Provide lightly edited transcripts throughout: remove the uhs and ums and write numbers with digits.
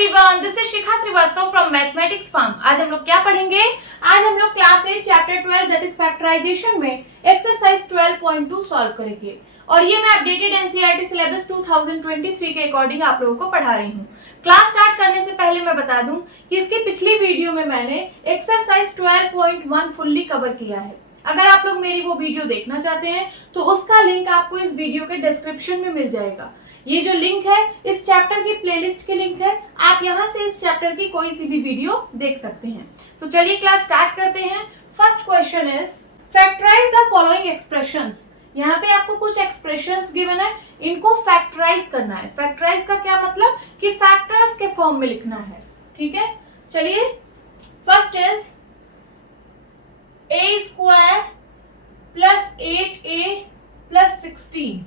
Everyone, this is Shikha Srivastava from mathematics farm. आज हम लोग क्या पढ़ेंगे? आज हम लोग class 8 chapter 12 that is factorisation में एक्सरसाइज 12.2 सॉल्व करेंगे और ये मैं अपडेटेड एनसीईआरटी सिलेबस 2023 के अकॉर्डिंग आप लोगों को पढ़ा रही हूँ। क्लास स्टार्ट करने से पहले मैं बता दूं कि इसकी पिछली वीडियो में मैंने एक्सरसाइज 12.1 फुल्ली कवर किया है। अगर आप लोग मेरी वो वीडियो देखना चाहते हैं तो उसका लिंक आपको इस वीडियो के डिस्क्रिप्शन में मिल जाएगा। ये जो लिंक है इस चैप्टर की प्लेलिस्ट की लिंक है, आप यहाँ से इस चैप्टर की कोई सी भी वीडियो देख सकते हैं। तो चलिए क्लास स्टार्ट करते हैं। First question is factorise the following expressions. यहाँ पे आपको कुछ एक्सप्रेशंस गिवन है, इनको फैक्टराइज करना है। फैक्टराइज का क्या मतलब कि फैक्टर्स के फॉर्म में लिखना है। ठीक है, चलिए first is a square plus 8a plus 16।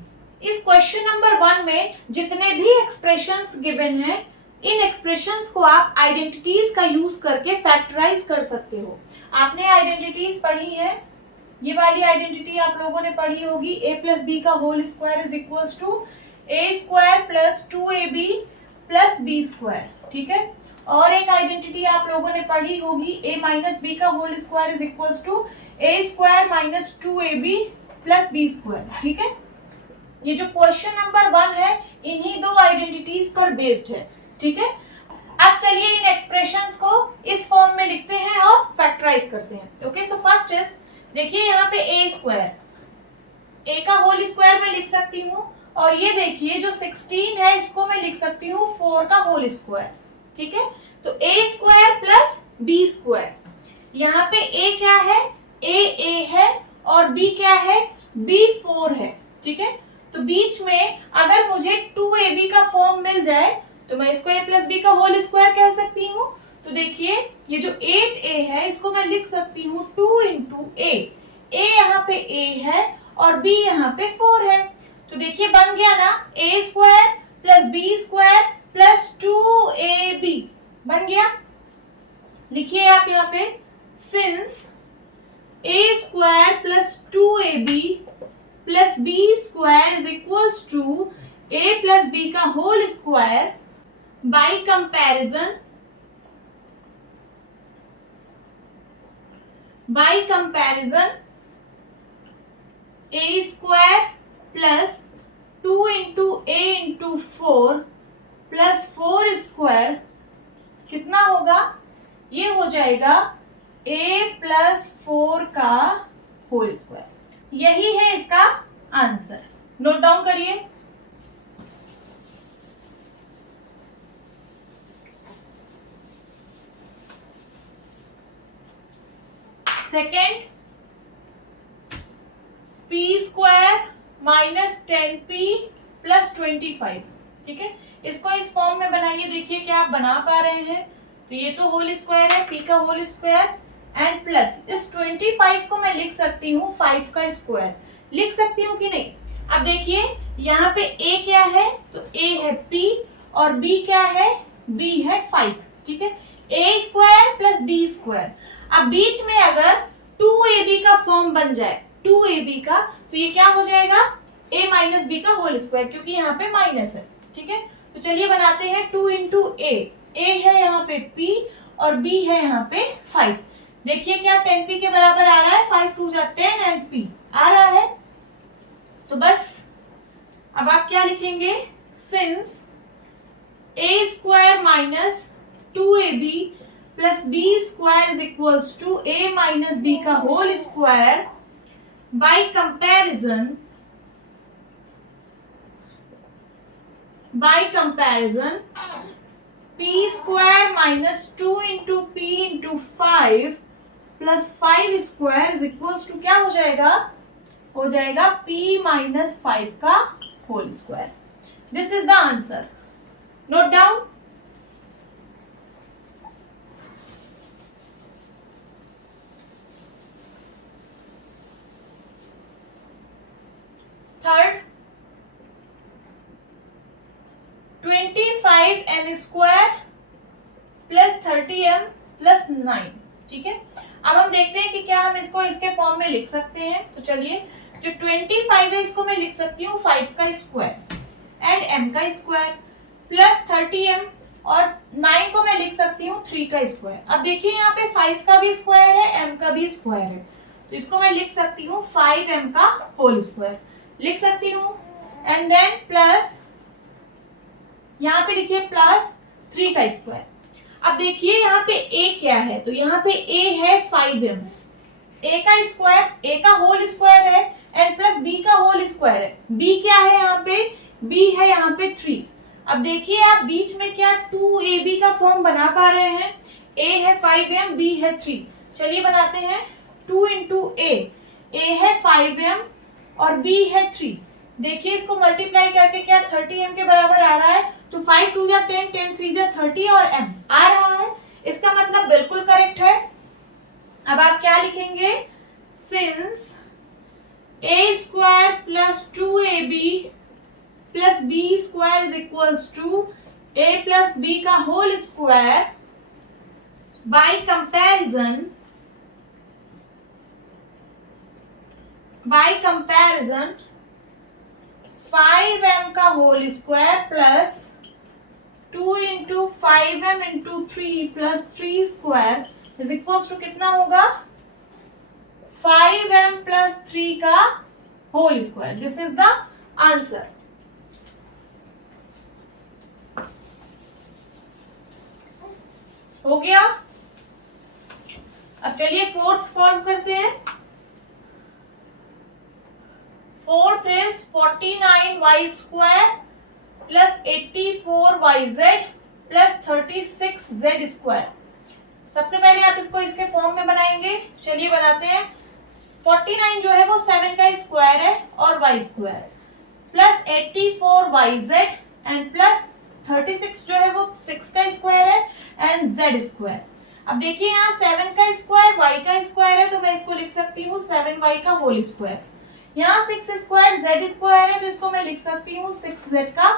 इस क्वेश्चन नंबर 1 में जितने भी एक्सप्रेशंस गिवन हैं, इन एक्सप्रेशंस को आप आइडेंटिटीज का यूज करके फैक्टराइज कर सकते हो। आपने आइडेंटिटीज पढ़ी है, ये वाली आइडेंटिटी आप लोगों ने पढ़ी होगी, a प्लस बी का whole square is equals to a square plus 2ab plus b square. ठीक है, और एक आइडेंटिटी आप लोगों ने पढ़ी होगी, a माइनस बी का whole square is equals to a square minus 2ab plus b square. ठीक है, ये जो क्वेश्चन नंबर 1 है इन्हीं दो आइडेंटिटीज पर बेस्ड है। ठीक है, अब चलिए इन एक्सप्रेशंस को इस फॉर्म में लिखते हैं और फैक्टराइज करते हैं। ओके, सो फर्स्ट इज, देखिए यहाँ पे a स्क्वायर, a का होल स्क्वायर मैं लिख सकती हूँ, और ये देखिए जो 16 है इसको मैं लिख सकती हूँ 4 का होल स्क्वायर। ठीक है, तो a square plus b square. यहाँ पे a क्या है, a है, और b क्या है, b 4 है। ठीक है, तो बीच में अगर मुझे 2ab का फॉर्म मिल जाए तो मैं इसको a प्लस बी का होल स्क्वायर कह सकती हूँ। तो देखिए ये जो 8a है इसको मैं लिख सकती हूँ 2 इंटू a। a यहाँ पे a है और b यहाँ पे 4 है। तो देखिए बन गया ना, a square plus b square plus 2ab बन गया। लिखिए आप यहाँ पे, since a square plus 2ab plus b square is equals to a plus b का whole square by comparison a square plus 2 into a into 4 plus 4 square कितना होगा, ये हो जाएगा a प्लस 4 का होल स्क्वायर। यही है इसका आंसर, नोट डाउन करिए। Second, p square minus 10p plus 25। ठीक है, इसको इस फॉर्म में बनाइए, देखिए क्या आप बना पा रहे हैं। तो ये तो होल स्क्वायर है, p का होल स्क्वायर एंड प्लस इस 25 को मैं लिख सकती हूँ 5 का स्क्वायर, लिख सकती हूँ कि नहीं। अब देखिए यहाँ पे a क्या है, तो a है p और b क्या है, b है 5। ठीक है, a square plus b square. अब बीच में अगर 2ab का फॉर्म बन जाए, 2ab का, तो ये क्या हो जाएगा, a माइनस b का होल स्क्वायर, क्योंकि यहाँ पे माइनस है। ठीक है, तो चलिए बनाते हैं 2 इंटू a है यहाँ पे p और b है यहाँ पे 5। देखिए क्या 10p के बराबर आ रहा है, 5 2 10 एंड p आ रहा है। तो बस अब आप क्या लिखेंगे, since a square minus 2ab plus b square is equals to a minus b का whole square by comparison p square minus 2 into p into 5 plus 5 square is equals to क्या हो जाएगा p माइनस 5 का whole square. This is the answer, note down. Third, 25m square plus 30m plus 9। ठीक है, अब हम देखते हैं कि क्या हम इसको इसके फॉर्म में लिख सकते हैं। तो चलिए, जो 25 है इसको मैं लिख सकती हूँ 5 का स्क्वायर एंड m का स्क्वायर प्लस 30m और 9 को मैं लिख सकती हूँ 3 का स्क्वायर। अब देखिए यहाँ पे 5 का भी स्क्वायर है, m का भी स्क्वायर है, तो इसको मैं लिख सकती हूँ 5m का होल स्क्वायर लिख सकती हूँ। एंड देन प्लस यहाँ पे लिखिए प्लस 3 का स्क्वायर। अब देखिए यहाँ पे a क्या है, तो यहाँ पे a है 5m, a का स्क्वायर, a का होल स्क्वायर है एंड प्लस b का होल स्क्वायर है। b क्या है यहाँ पे, b है यहाँ पे 3। अब देखिए आप बीच में क्या 2ab का फॉर्म बना पा रहे हैं, a है 5m, b है 3। चलिए बनाते हैं 2 इंटू a है 5m और b है 3। देखिए इसको मल्टीप्लाई करके क्या 30m के बराबर आ रहा है, तो 5 2 जा 10, 10 3 जा 30 और m आ रहा है। इसका मतलब बिल्कुल करेक्ट है। अब आप क्या लिखेंगे, since a square plus 2ab plus b square is equals to a plus b का whole square by comparison 5m का whole square plus 2 into 5m into 3 plus 3 square is equals to कितना होगा, 5m plus 3 का whole square. This is the answer. हो गया। अब चलिए fourth solve करते हैं। Fourth is 49y square plus 84yz plus 36z square. सबसे पहले आप इसको इसके फॉर्म में बनाएंगे। चलिए बनाते हैं। 49 जो है वो 7 का स्क्वायर है और y square plus 84yz and plus 36 जो है वो 6 का स्क्वायर है एंड z स्क्वायर। अब देखिए यहाँ 7 का स्क्वायर y का स्क्वायर है, तो मैं इसको लिख सकती हूँ 7y का होल स्क्वायर। यहाँ 6 स्क्वायर z स्क्वायर है, तो इसको मैं लिख सकती हूँ 6z का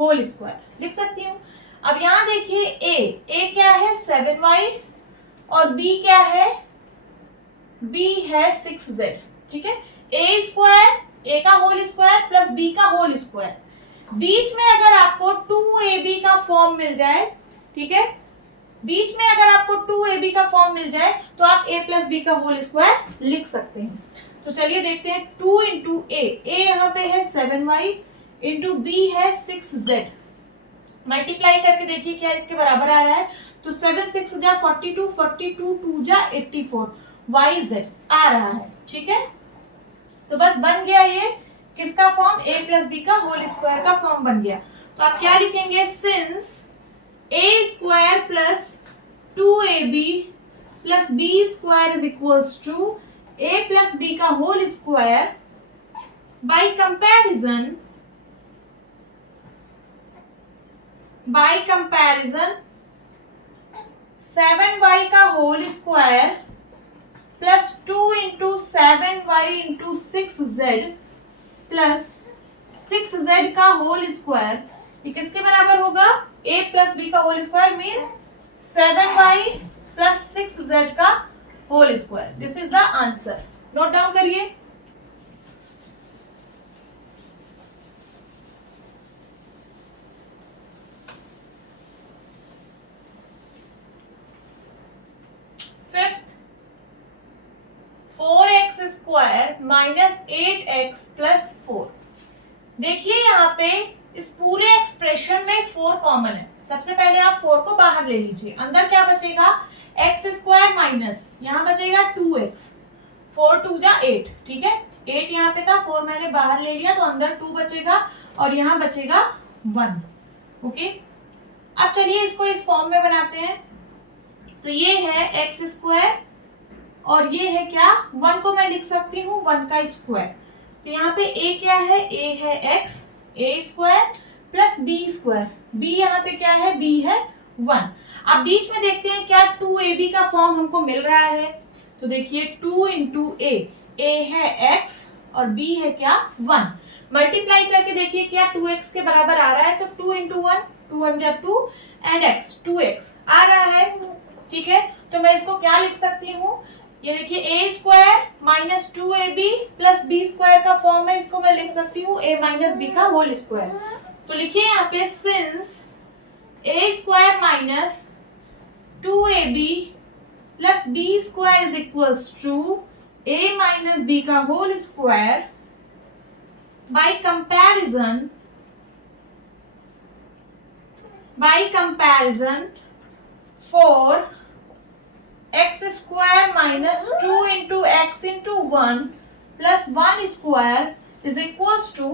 होल स्क्वायर लिख सकती हूँ। अब यहाँ देखिए a क्या है 7y और b क्या है, b है 6z। ठीक है, a स्क्वायर, a का होल स्क्वायर प्लस b का होल स्क्वायर। बीच में अगर आपको 2ab का फॉर्म मिल जाए, ठीक है, बीच में अगर आपको 2ab का फॉर्म मिल जाए तो आप a प्लस b का होल स्क्वायर लिख सकते हैं। तो चलिए देखते हैं 2 इंटू a यहाँ पे है 7y इंटू b है 6z। मल्टीप्लाई करके देखिए क्या इसके बराबर आ रहा है, तो 7 6 जा 42, 42 2 जा 84 yz आ रहा है। ठीक है, तो बस बन गया ये किसका फॉर्म, a प्लस b का होल स्क्वायर का फॉर्म बन गया। तो आप क्या लिखेंगे, since a square plus 2ab plus b square is equals to a plus b का whole square by comparison 7y का whole square plus 2 into 7y into 6z plus 6z का होल स्क्वायर, ये किसके बराबर होगा, a प्लस b का whole square means 7y plus 6z का whole square. This is the answer. Note down करिए। Fifth 4x square minus 8x plus 4। देखिए यहाँ पे इस पूरे एक्सप्रेशन में 4 कॉमन है। सबसे पहले आप 4 को बाहर ले लीजिए, अंदर क्या बचेगा, एक्स स्क्वायर माइनस यहाँ बचेगा 2x, 4 2 जा 8। ठीक है, 8 यहाँ पे था, 4 मैंने बाहर ले लिया, तो अंदर 2 बचेगा और यहाँ बचेगा 1। ओके, अब चलिए इसको इस फॉर्म में बनाते हैं। तो ये है एक्स स्क्वायर और ये है क्या, 1 को मैं लिख सकती हूँ 1 का स्क्वायर। तो यहाँ पे a क्या है, a है x, a square plus b square, b यहाँ पे क्या है, b है 1। अब बीच में देखते हैं क्या 2ab का फॉर्म हमको मिल रहा है। तो देखिए 2 इंटू a है x और b है क्या 1। मल्टीप्लाई करके देखिए क्या 2x के बराबर आ रहा है, तो 2 इंटू 1, 2 1 जा 2 एंड x 2x आ रहा है। ठीक है, तो मैं इसको क्या लिख सकती हूँ, ये देखिए a square minus 2ab plus b square का फॉर्म है, इसको मैं लिख सकती हूँ a माइनस b का होल स्क्वायर। तो लिखिए यहाँ पे since A square minus 2ab plus B square is equals to A minus B का whole square by comparison for x square minus 2 into x into 1 plus 1 square is equals to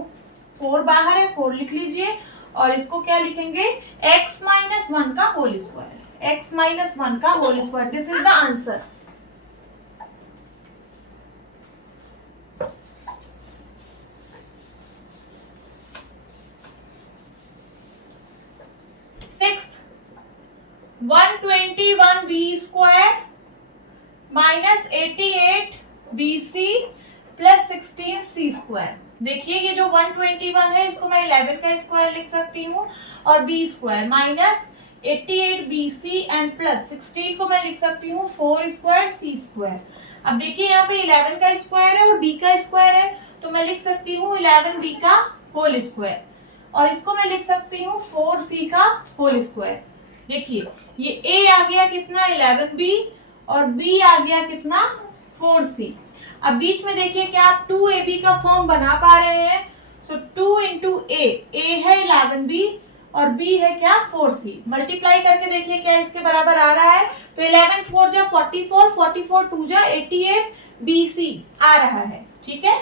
4 बाहर है 4 लिख लीजिए और इसको क्या लिखेंगे x minus 1 का होल स्क्वायर x minus 1 का whole square this is the answer. Sixth 121b square minus 88bc plus 16c square. देखिए ये जो 121 है इसको मैं 11 का स्क्वायर लिख सकती हूँ और b square minus 88bc and plus 16 को मैं लिख सकती हूँ 4 स्क्वायर c स्क्वायर। अब देखिए यहाँ पे 11 का स्क्वायर है और b का स्क्वायर है तो मैं लिख सकती हूँ 11b का होल स्क्वायर और इसको मैं लिख सकती हूँ 4c का होल स्क्वायर। देखिए ये a आ गया कितना 11b और b आ गया कितना 4c। अब बीच में देखिए क्या आप 2ab का फॉर्म बना पा रहे हैं। सो 2 इंटू a है 11b और b है क्या 4c। मल्टीप्लाई करके देखिए क्या इसके बराबर आ रहा है तो 11 4 जा 44 44 2 जा 88 bc आ रहा है। ठीक है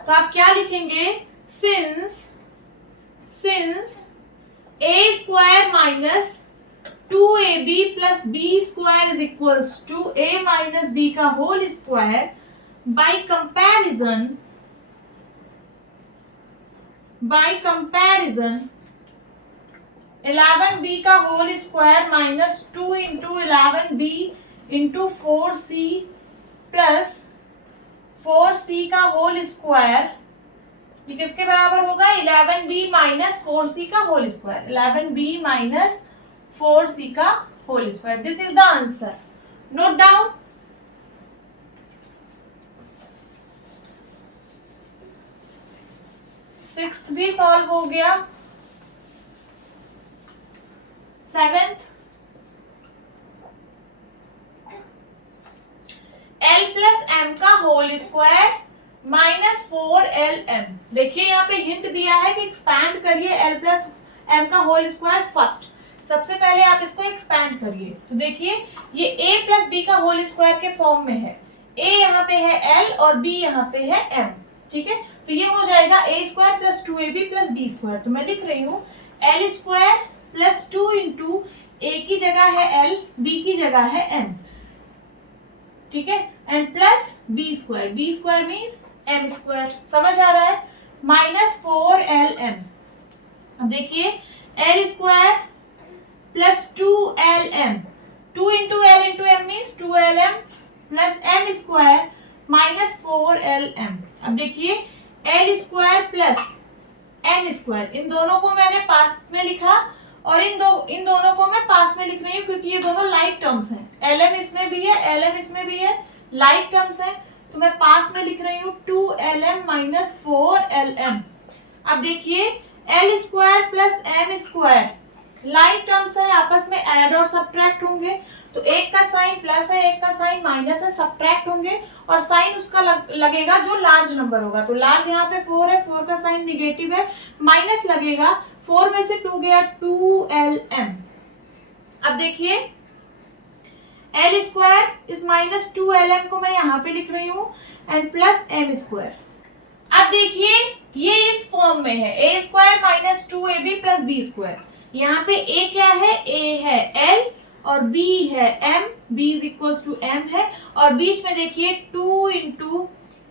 तो आप क्या लिखेंगे since a square minus 2ab plus b square is equals to a minus b का whole square by comparison 11b का whole square minus 2 into 11b into 4c plus 4c का होल स्क्वायर ये किसके बराबर होगा 11b माइनस 4c का whole square 11b minus 4c का whole square this is the answer. Note down. Sixth भी solve हो गया। सेवेंथ l प्लस m का होल स्क्वायर माइनस 4lm। देखिए यहाँ पे हिंट दिया है कि एक्सपैंड करिए l प्लस m का होल स्क्वायर फर्स्ट। सबसे पहले आप इसको एक्सपैंड करिए तो देखिए ये a प्लस b का होल स्क्वायर के फॉर्म में है। a यहाँ पे है l और b यहाँ पे है m। ठीक है तो ये हो जाएगा a square plus 2ab plus b square. तो मैं लिख रही हूँ l square plus 2 into a की जगह है l b की जगह है m। ठीक है and plus b square means m square. समझ आ रहा है माइनस 4lm। अब देखिए l square plus 2lm 2 into l into m means 2lm plus m square minus 4lm। अब देखिए l square plus m square इन दोनों को मैंने पास में लिखा और इन दोनों को मैं पास में लिख रही हूँ क्योंकि ये दोनों लाइक टर्म्स हैं। lm इसमें भी है lm इसमें भी है लाइक टर्म्स हैं तो मैं पास में लिख रही हूँ 2lm माइनस 4lm। अब देखिए l square plus m square like terms है आपस में ऐड और सब्ट्रैक्ट होंगे तो एक का साइन प्लस है एक का साइन माइनस है सब्ट्रैक्ट होंगे और साइन उसका लगेगा जो लार्ज नंबर होगा। तो लार्ज यहाँ पे 4 है 4 का साइन निगेटिव है माइनस लगेगा 4 में से 2 गया 2lm। अब देखिए l स्क्वायर इस माइनस 2lm को मैं यहाँ पे लिख रही हूँ एंड प्लस m स्क्वायर। अब देखिए ये इस फॉर्म में है a square minus 2ab plus b square. यहाँ पे a क्या है a है l और b है m b is equals to m है और बीच में देखिए 2 इंटू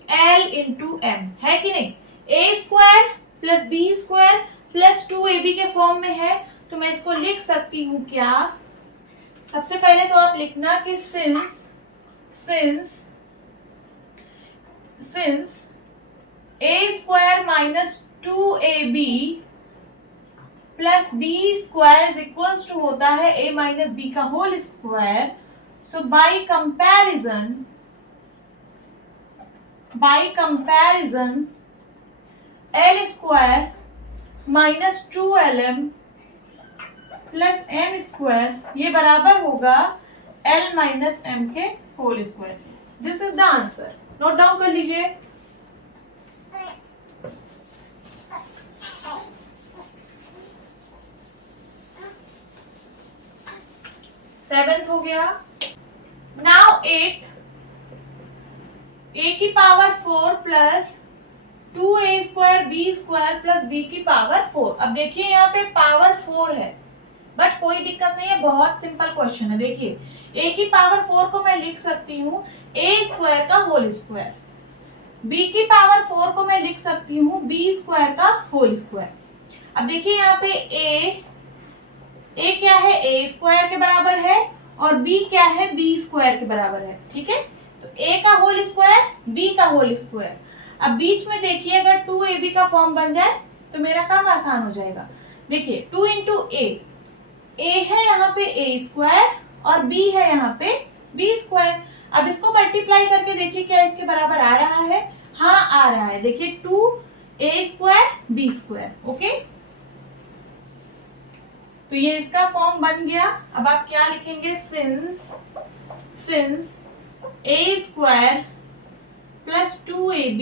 l इंटू m है कि नहीं। a square plus b square plus 2ab के फॉर्म में है तो मैं इसको लिख सकती हूँ क्या। सबसे पहले तो आप लिखना कि since a square minus 2ab plus b square is equals to होता है a माइनस b का whole square. So by comparison l square minus 2lm plus m square ये बराबर होगा एल माइनस एम के whole square. This is the answer. Note down कर लीजिए। Seventh हो गया। नाउ एट्थ, ए की power 4 plus 2a square b square plus b की पावर 4। अब देखिए यहाँ पे पावर 4 है, बट कोई दिक्कत नहीं है, बहुत सिंपल क्वेश्चन है। देखिए a की पावर 4 को मैं लिख सकती हूँ a स्क्वायर का होल स्क्वायर, b की पावर 4 को मैं लिख सकती हूँ b स्क्वायर का होल स्क्वायर। अब देखिए यहाँ पे a क्या है, a स्क्वायर के बराबर है, और b क्या है, b स्क्वायर के बराबर है। ठीक है, तो a का होल स्क्वायर b का होल स्क्वायर। अब बीच में देखिए अगर 2ab का फॉर्म बन जाए तो मेरा काम आसान हो जाएगा। देखिए 2 इंटू a है यहाँ पे a स्क्वायर और b है यहाँ पे b स्क्वायर। अब इसको मल्टीप्लाई करके देखिए क्या इसके बराबर आ रहा है। हाँ आ रहा है, देखिए 2a square b square. Okay, तो ये इसका फॉर्म बन गया। अब आप क्या लिखेंगे, since a square plus 2ab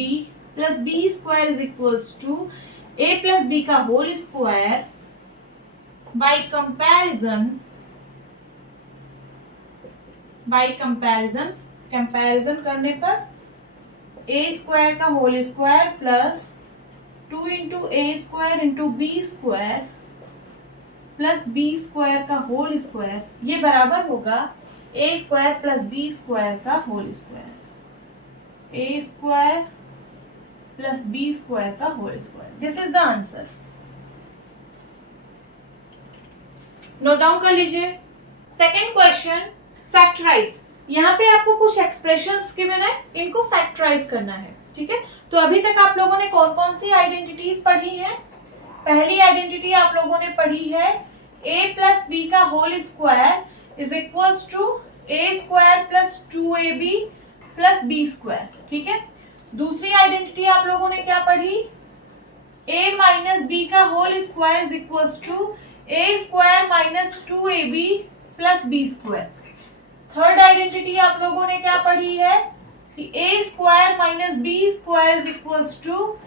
plus b square is equals to a plus b का होल स्क्वायर बाय कंपैरिजन करने पर a स्क्वायर का whole square plus 2 into a square into b square plus b square का whole square ये बराबर होगा a square plus b square का whole square, a square plus b square का whole square. This is the answer. Note down कर लीजिए। Second question, factorise. यहाँ पे आपको कुछ एक्सप्रेशंस गिवन है, इनको फैक्टराइज करना है। ठीक है, तो अभी तक आप लोगों ने कौन कौन सी आइडेंटिटीज पढ़ी है। पहली आइडेंटिटी आप लोगों ने पढ़ी है a प्लस बी का whole square is equals to a square plus 2ab plus b square. ठीक है, दूसरी आइडेंटिटी आप लोगों ने क्या पढ़ी, a माइनस बी का whole square is equals to a square minus 2ab plus b square. Third identity आप लोगों ने क्या पढ़ी है कि a square minus b square is equals to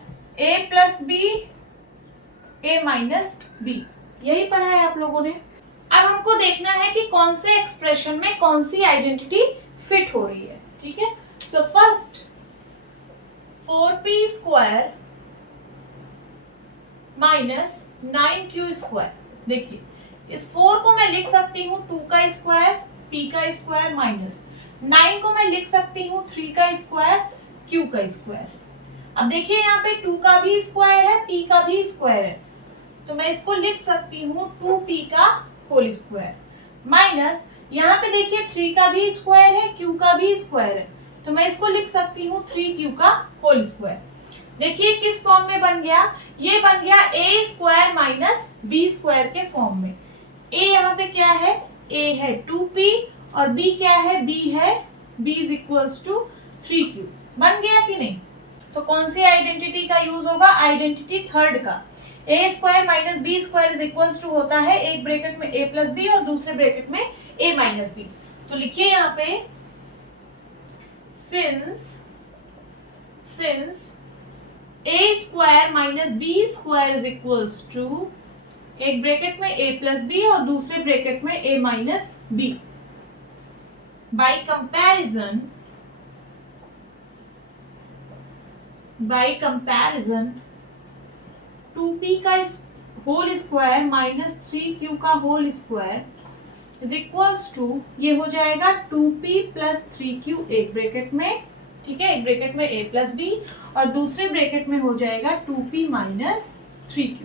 a plus b a minus b। यही पढ़ा है आप लोगों ने। अब हमको देखना है कि कौन से एक्सप्रेशन में कौन सी आइडेंटिटी फिट हो रही है। ठीक है, so first 4p square minus 9q square. देखिए इस 4 को मैं लिख सकती हूँ 2 का स्क्वायर p का स्क्वायर माइनस 9 को मैं लिख सकती हूँ 3 का स्क्वायर q का स्क्वायर। अब देखिए यहाँ पे 2 का भी स्क्वायर है, p का भी स्क्वायर है, तो मैं इसको लिख सकती हूँ 2p का होल स्क्वायर माइनस यहाँ पे देखिए 3 का भी स्क्वायर है, q का भी स्क्वायर है, तो मैं इसको लिख सकती हूँ 3q का होल स्क्वायर। देखिए किस फॉर्म में बन गया, ये बन गया a square minus b square के फॉर्म में। a यहाँ पे क्या है, a है 2p और b क्या है, b है b is equals to 3q। बन गया कि नहीं। तो कौन सी आइडेंटिटी का यूज होगा, आइडेंटिटी थर्ड का। a square minus B square is equals to होता है एक ब्रैकेट में a प्लस बी और दूसरे ब्रैकेट में a माइनस बी। तो लिखिए यहाँ पे since a square minus B square is equals to एक ब्रैकेट में a प्लस बी और दूसरे ब्रैकेट में a minus B. By comparison 2p का होल स्क्वायर माइनस 3q का whole square is equals to ये हो जाएगा 2p प्लस 3q एक ब्रैकेट में। ठीक है, एक ब्रैकेट में a प्लस बी और दूसरे ब्रैकेट में हो जाएगा 2p minus 3q।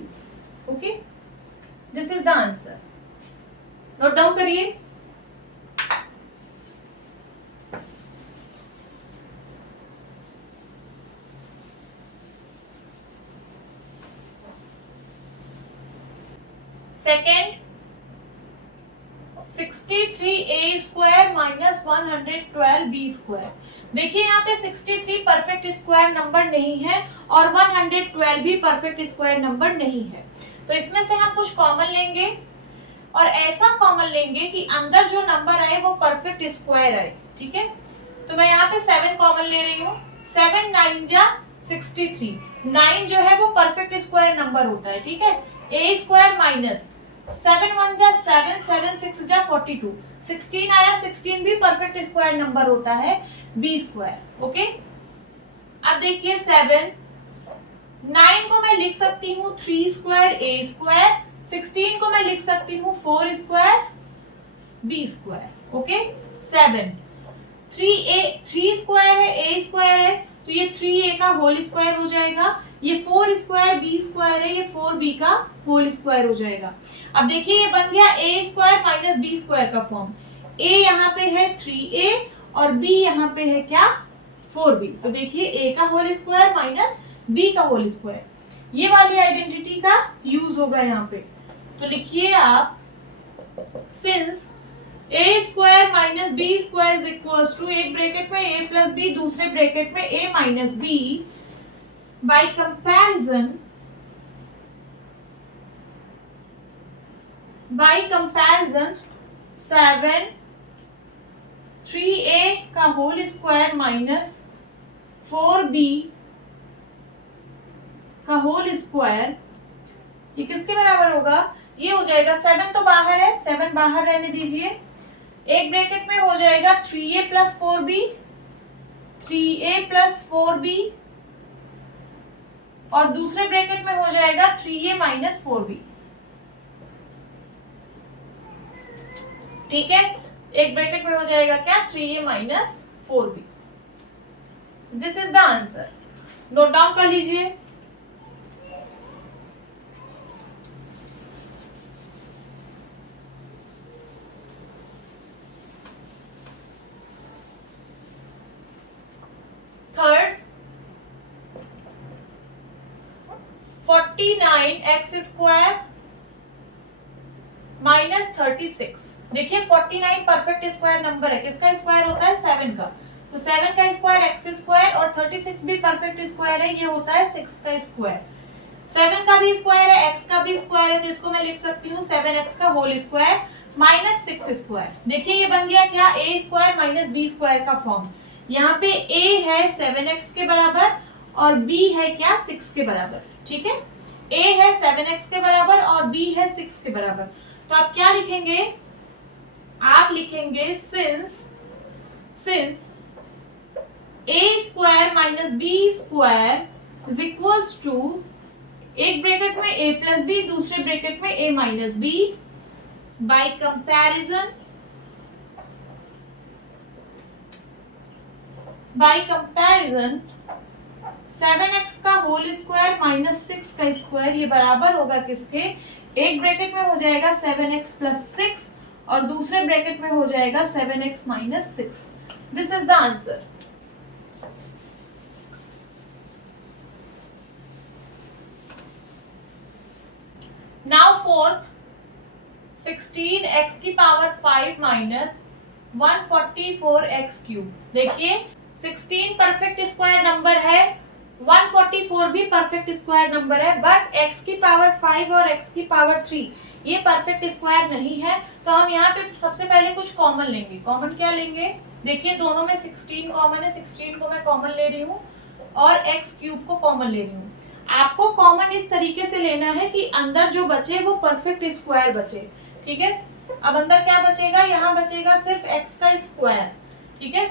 Okay, this is the answer. Note down करिए। Second 63a square minus 112b square. देखिए यहाँ पे 63 परफेक्ट स्क्वायर नंबर नहीं है और 112 भी परफेक्ट स्क्वायर नंबर नहीं है, तो इसमें से हम कुछ कॉमन लेंगे। और ऐसा कॉमन लेंगे कि अंदर जो नंबर आए वो परफेक्ट स्क्वायर आए, ठीक है। तो मैं यहाँ पे 7 कॉमन ले रही हूँ। 7 9 जा 63, 9 जो है वो परफेक्ट स्क्वायर नंबर होता है, ठीक है। ए स्क्वायर माइनस 7 1 जा 7, 7 6 जा 42, 16 आया, 16 भी परफेक्ट स्क्वायर नंबर होता है, बी स्क्वायर, ओके। अब देखिए 7, 9 को मैं लिख सकती हूँ 3 स्क्वायर ए स्क्वायर, 16 को मैं लिख सकती हूँ 4 square b square, okay. 7 3 square है, ए स्क्वायर है, तो ये 3a का होल स्क्वायर हो जाएगा। ये 4 स्क्वायर बी स्क्वायर है, ये 4b का होल स्क्वायर हो जाएगा। अब देखिए ये बन गया ए स्क्वायर माइनस बी स्क्वायर का फॉर्म। a यहाँ पे है 3a और b यहाँ पे है क्या 4b। तो देखिए a का होल स्क्वायर माइनस b का होल स्क्वायर, ये वाली आइडेंटिटी का यूज होगा यहाँ पे। तो लिखिए आप since A square minus B square is equals to, एक ब्रैकेट में ए प्लस बी, दूसरे ब्रैकेट में ए minus B, by comparison 7 3a का होल स्क्वायर माइनस 4b का होल स्क्वायर, ये किसके बराबर होगा? ये हो जाएगा 7 तो बाहर है, 7 बाहर रहने दीजिए। एक ब्रैकेट में हो जाएगा 3a plus 4b, 3a plus 4b, और दूसरे ब्रैकेट में हो जाएगा 3a माइनस 4b, ठीक है। एक ब्रैकेट में हो जाएगा क्या 3a minus 4b। This is the answer, note down कर लीजिए। Third 49x square minus 36। देखिए 49 परफेक्ट स्क्वायर नंबर है, किसका स्क्वायर होता है 7 का, तो 7 का स्क्वायर x स्क्वायर, और 36 भी परफेक्ट स्क्वायर है, ये होता है 6 का स्क्वायर। 7 का भी स्क्वायर है, x का भी स्क्वायर है, तो इसको मैं लिख सकती हूँ 7x का होल स्क्वायर माइनस 6 स्क्वायर। देखिए ये बन गया क्या a square minus b square का फॉर्म। यहाँ पे a है 7x के बराबर और b है क्या 6 के बराबर, ठीक है। a है 7x के बराबर और b है 6 के बराबर, तो आप क्या लिखेंगे? आप लिखेंगे since a square minus b square is equals to, एक ब्रैकेट में a प्लस b, दूसरे ब्रैकेट में a minus b, by comparison 7x का होल स्क्वायर माइनस 6 का स्क्वायर, ये बराबर होगा किसके? एक ब्रैकेट में हो जाएगा 7x प्लस 6 और दूसरे ब्रैकेट में हो जाएगा 7x minus 6। This is the answer. Now fourth 16x की पावर 5 माइनस 144x क्यूब। देखिए 16 परफेक्ट स्क्वायर नंबर है, 144 भी परफेक्ट स्क्वायर नंबर है, बट x की पावर 5 और x की पावर 3 ये परफेक्ट स्क्वायर नहीं है। तो हम यहाँ पे सबसे पहले कुछ कॉमन लेंगे। कॉमन क्या लेंगे? देखिए दोनों में 16 कॉमन है, 16 को मैं कॉमन ले रही हूँ और x क्यूब को कॉमन ले रही हूँ। आपको कॉमन इस तरीके से लेना है कि अंदर जो बचे वो परफेक्ट स्क्वायर बचे, ठीक है। अब अंदर क्या बचेगा? यहाँ बचेगा सिर्फ x का स्क्वायर, ठीक है।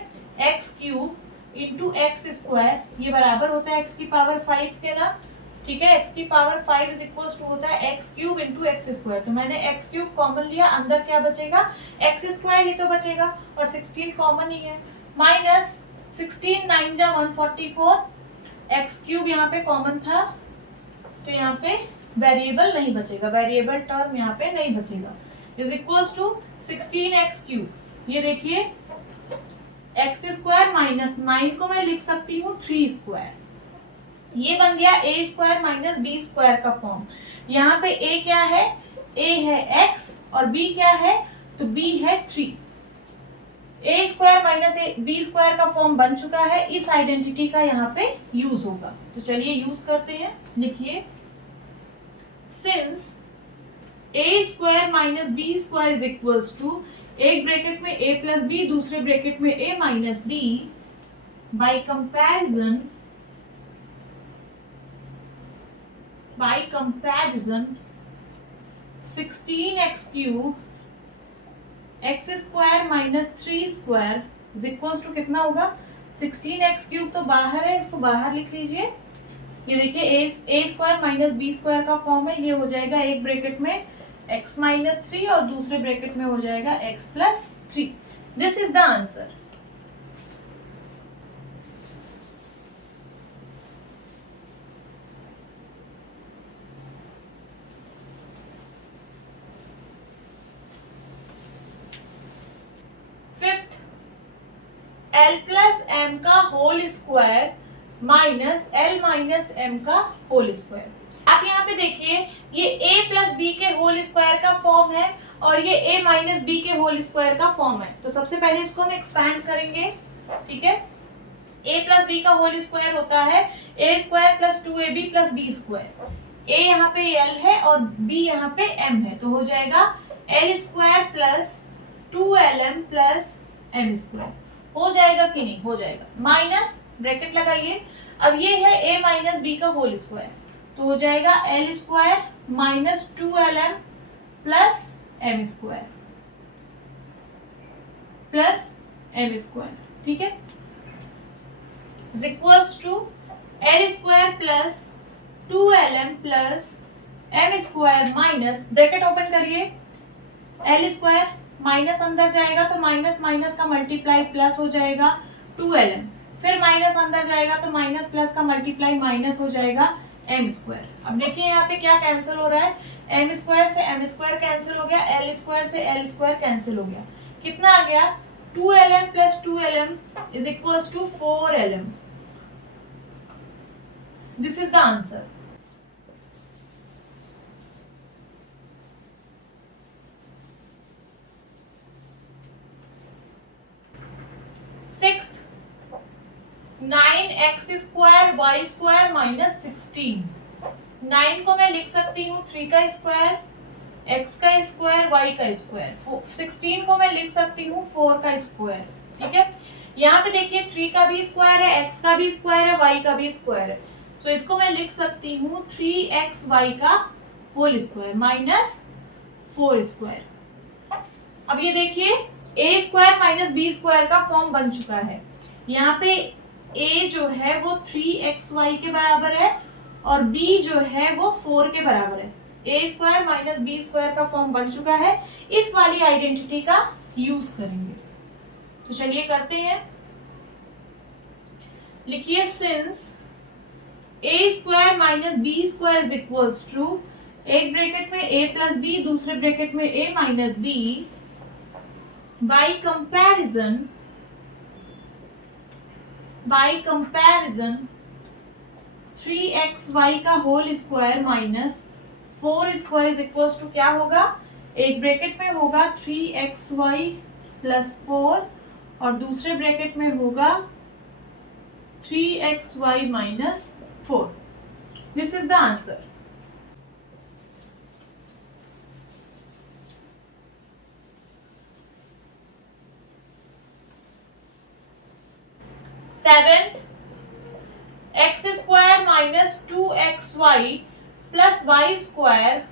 x cube into x square, ये बराबर होता है x की पावर 5 के ना, ठीक है। x की पावर 5 इज इक्वल्स टू होता है x cube into x square. तो मैंने x क्यूब कॉमन लिया, अंदर क्या बचेगा? x स्क्वायर ही तो बचेगा और 16 कॉमन ही है, माइनस 16 9 जा 144, x क्यूब यहाँ पे कॉमन था तो यहाँ पे वेरिएबल नहीं बचेगा, वेरिएबल टर्म यहाँ पे नहीं बचेगा, is equals to 16x cube. ये देखिए एक्स स्क्वायर माइनस 9 को मैं लिख सकती हूँ 3 स्क्वायर, ये बन गया a square minus b square का फॉर्म। यहाँ पे a क्या है? a है x और b क्या है? तो b है 3। a square minus b square का फॉर्म बन चुका है, इस आइडेंटिटी का यहाँ पे यूज होगा। तो चलिए यूज करते हैं। लिखिए since A square minus B square is equals to, एक ब्रैकेट में a प्लस बी, दूसरे ब्रैकेट में a minus B, by comparison 16x cube x square minus 3 square is equals to कितना होगा, 16x क्यूब तो बाहर है, इसको बाहर लिख लीजिए। ये देखिए ए स्क्वायर माइनस बी स्क्वायर का फॉर्म है, ये हो जाएगा एक ब्रैकेट में x माइनस 3 और दूसरे ब्रैकेट में हो जाएगा x plus 3। This is the answer. L plus M का whole square minus L minus M का होल स्क्वायर। आप यहाँ पे देखिए, ये a प्लस बी के होल स्क्वायर का फॉर्म है और ये a माइनस बी के होल स्क्वायर का फॉर्म है। तो सबसे पहले इसको हम एक्सपैंड करेंगे, ठीक है। a प्लस बी का होल स्क्वायर होता है a square plus 2ab plus B square. a यहाँ पे l है और b यहाँ पे m है, तो हो जाएगा l square plus 2lm plus m square. हो जाएगा कि नहीं, हो जाएगा। माइनस ब्रैकेट लगाइए, अब ये है a माइनस बी का होल स्क्वायर, तो हो जाएगा l square minus 2lm plus m square plus m square, ठीक है, is equals to l square plus 2lm plus m square minus, bracket open करिए, l स्क्वायर माइनस अंदर जाएगा तो माइनस माइनस का मल्टीप्लाई प्लस हो जाएगा 2lm, फिर माइनस अंदर जाएगा तो माइनस प्लस का मल्टीप्लाई माइनस हो जाएगा m स्क्वायर। अब देखिए यहाँ पे क्या कैंसिल हो रहा है, m स्क्वायर से m स्क्वायर कैंसिल हो गया, l स्क्वायर से l स्क्वायर कैंसिल हो गया, कितना आ गया 2lm plus 2lm is equals to 4lm। This is the answer. Sixth, 9x square y square minus 16। 9 को मैं लिख सकती हूँ 3 का स्क्वायर, x का स्क्वायर, y का स्क्वायर। 16 को मैं लिख सकती हूँ 4 का स्क्वायर, ठीक है। यहाँ पे देखिए 3 का भी स्क्वायर है, x का भी स्क्वायर है, y का भी स्क्वायर है, तो इसको मैं लिख सकती हूँ 3xy का होल स्क्वायर माइनस 4 स्क्वायर। अब ये देखिए a square minus B square का फॉर्म बन चुका है। यहाँ पे a जो है वो 3xy के बराबर है और b जो है वो 4 के बराबर है। a square minus B square का फॉर्म बन चुका है, इस वाली आइडेंटिटी का यूज करेंगे। तो चलिए करते हैं, लिखिए since a square minus B square is equals to, एक ब्रैकेट में a प्लस बी, दूसरे ब्रैकेट में a minus b, by comparison 3xy का whole square minus 4 square is equals to क्या होगा, एक ब्रैकेट में होगा 3xy प्लस 4 और दूसरे ब्रैकेट में होगा 3xy minus 4। This is the answer. Seventh, X square minus 2xy plus Y square